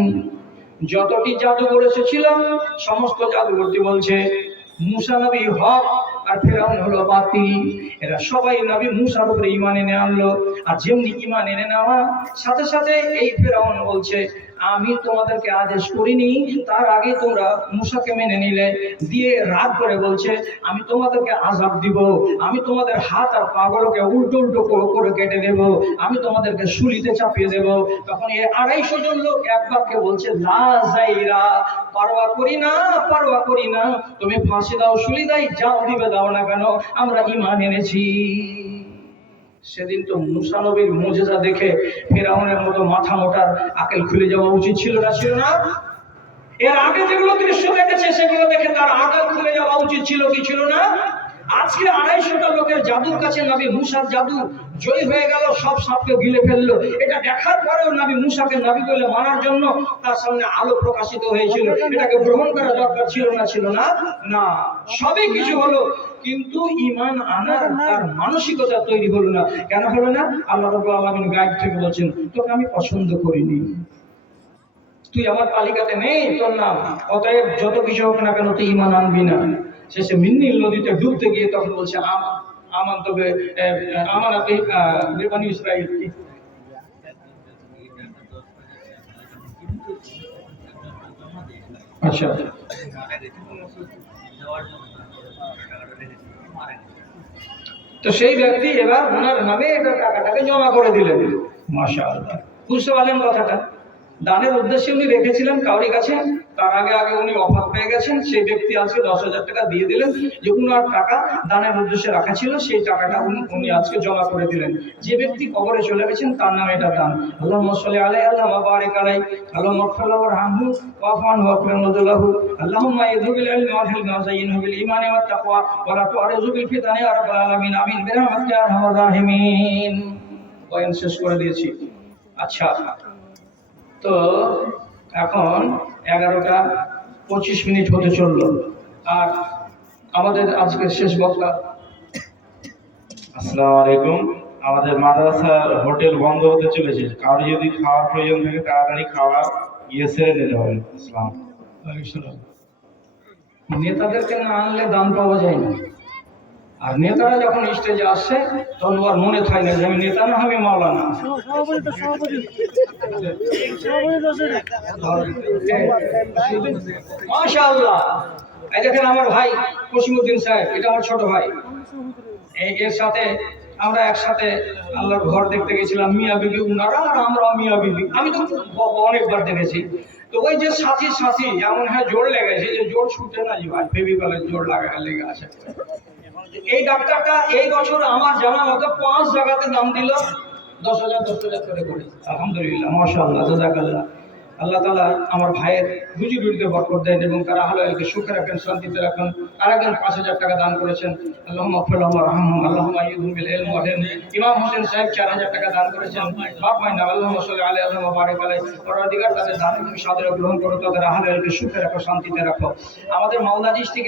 যতটি জাদুঘর এসেছিল সমস্ত জাদুঘরটি বলছে মুসা নবী হক আর ফেরাউন হলো বাতিল। এরা সবাই নবী মুসার উপরে ঈমান এনে আনলো, আর যেমনি ঈমান এনে নেওয়া সাথে সাথে এই ফেরাউন বলছে আমি তোমাদেরকে আদেশ করিনি, তার আগে তোমরা মুসাকে মেনে নিলে, দিয়ে রাগ করে বলছে আমি তোমাদেরকে আযাব দিব, আমি তোমাদের হাত আর পাগুলোকে উল্টো উল্টো করে কেটে দেব, আমি তোমাদেরকে শুলিতে চাপিয়ে দেব। তখন এই 250 জন লোক এক বাক্যে বলছে লা যাইরা, পারওয়া করি না, পারওয়া করি না, তুমি ফাঁসি দাও, শুলি দাও, যাও দিবে দাও না কেন, আমরা ঈমান এনেছি। সেদিন তো মুসা নবীর মুজিজা দেখে ফেরাউনের মতো মাথা মোটার আকেল খুলে যাওয়া উচিত ছিল না, ছিল না? এর আগে যেগুলো দৃশ্য দেখেছে সেগুলো দেখে তার আকেল খুলে যাওয়া উচিত ছিল কি ছিল না? আজকে 250টা লোকের জাদুর কাছে নবী মুসার জাদু জয় হয়ে গেল, সব সাপকে গিলে ফেললো। এটা দেখার পরেও নবী মুসাকে নবী বলে মানার জন্য তার সামনে আলো প্রকাশিত হয়েছিল, এটাকে গ্রহণ করা দরকার ছিল না, ছিল না? না, সবই কিছু হলো, কিন্তু ঈমান আনার তার মানসিকতা তৈরি হলো না। কেন হলো না? আল্লাহ রাব্বুল আলামিন গায়েব থেকে বলেছেন তোকে আমি পছন্দ করিনি, তুই আমার তালিকাতে নেই, তোর নাম, অতএব যত কিছু হোক না কেন তুই ঈমান আনবি না। শেষে মিন্নিল নদীতে ডুবতে গিয়ে তখন বলছে আমান তবে আমার বনী ইসরাঈল কি আচ্ছা। তো সেই ব্যক্তি এবার ওনার নামে এটা টাকাটাকে জমা করে দিলেন। মাশাআল্লাহ, বুঝতে পারলেন কথাটা? দানের উদ্দেশ্যে উনি রেখেছিলেন কাউরি কাছে, তার আগে আগে উনি অফার পেয়ে গেছেন, সেই ব্যক্তি আজকে 10,000 টাকা দিয়ে দিলেন, যে উনার টাকা দানের উদ্দেশ্যে রাখা ছিল, সেই টাকাটা উনি আজকে জমা করে দিলেন। যে ব্যক্তি কবরে চলে গেছেন তার নামে এটা দান। আল্লাহুম্মা সাল্লি আলাইহি, আল্লাহুম্মা বারিক আলাইহি, আল্লাহুম্মা ইগফির লাহু ওয়ারহামহু ওয়া'ফু আনহু ওয়াকরিম নুজুলাহু, আল্লাহুম্মা ইযহিব বিল ইলমি ওয়াল হিলমি ওয়াযায়্যিনহু বিল ঈমানি ওয়াত তাকওয়া ওয়া লা তু'রিযু বিল ফিতানি ইয়া রাব্বাল আলামিন, আমিন বিরহমাতিকা ইয়া আরহামার রাহিমিন। বয়ান শেষ করে দিয়েছি। আচ্ছা, তো এখন 11টা 25 হতে চললো, আর আমাদের আজকের শেষ বক্তা। আসসালামু আলাইকুম। আমাদের মাদ্রাসার হোটেল বন্ধ হতে চলেছে, কারো যদি খাওয়ার প্রয়োজন থাকে তাড়াতাড়ি খাওয়া গিয়ে সেরে নিতে হবে। আসসালাম। নেতাদেরকে না আনলে দান পাওয়া যায় না, আর নেতারা যখন স্টেজে আসছে তখন আর মনে থাকে না যে আমি নেতা না, আমি মাওলানা। মাশাআল্লাহ, এই দেখেন আমার ভাই কসিমউদ্দিন সাহেব, এটা আমার ছোট ভাই। এর সাথে আমরা একসাথে আল্লাহর ঘর দেখতে গেছিলাম, মিয়া বিবি উনারা আর আমরাও মিয়া বিবি। আমি তো অনেকবার দেখেছি। তো ওই যে সাথী সাথী এমন হয় জোর লেগেছে যে জোর ছুটে না যে ভাই ফেভিকলের জোর লেগে আছে। এই ডাক্তারটা এই বছর আমার জানা মতো 5 জায়গাতে নাম দিল, 10,000 করে আলহামদুলিল্লাহ মাশাআল্লাহ জাযাকাল্লাহ। আল্লাহ তাআলা আমার ভাইয়ের রুজি রুজিতে বরকত দেন এবং তারা হালালকে সুখে রাখেন, শান্তিতে রাখেন। আরেকজন 5,000 টাকা দান করেছেন, আল্লাহুম্মা গফির লাহুম ওয়ারহামহুম, আল্লাহুম্মা আইয়িদহুম বিল ইলমি ওয়াল হিলম। ইমাম হোসেন সাহেব 4,000 টাকা দান করেছেন। বাপ মাইনা আল্লাহুম্মা সাল্লি আলাইহি আল্লাহুম্মা বারিক আলাইহি। পরওয়ারদিগার তাদের দান তুমি সাদরে গ্রহণ করো, তাদের হালালকে সুখে রাখো, শান্তিতে রাখো। আমাদের মাওলানা চিশতি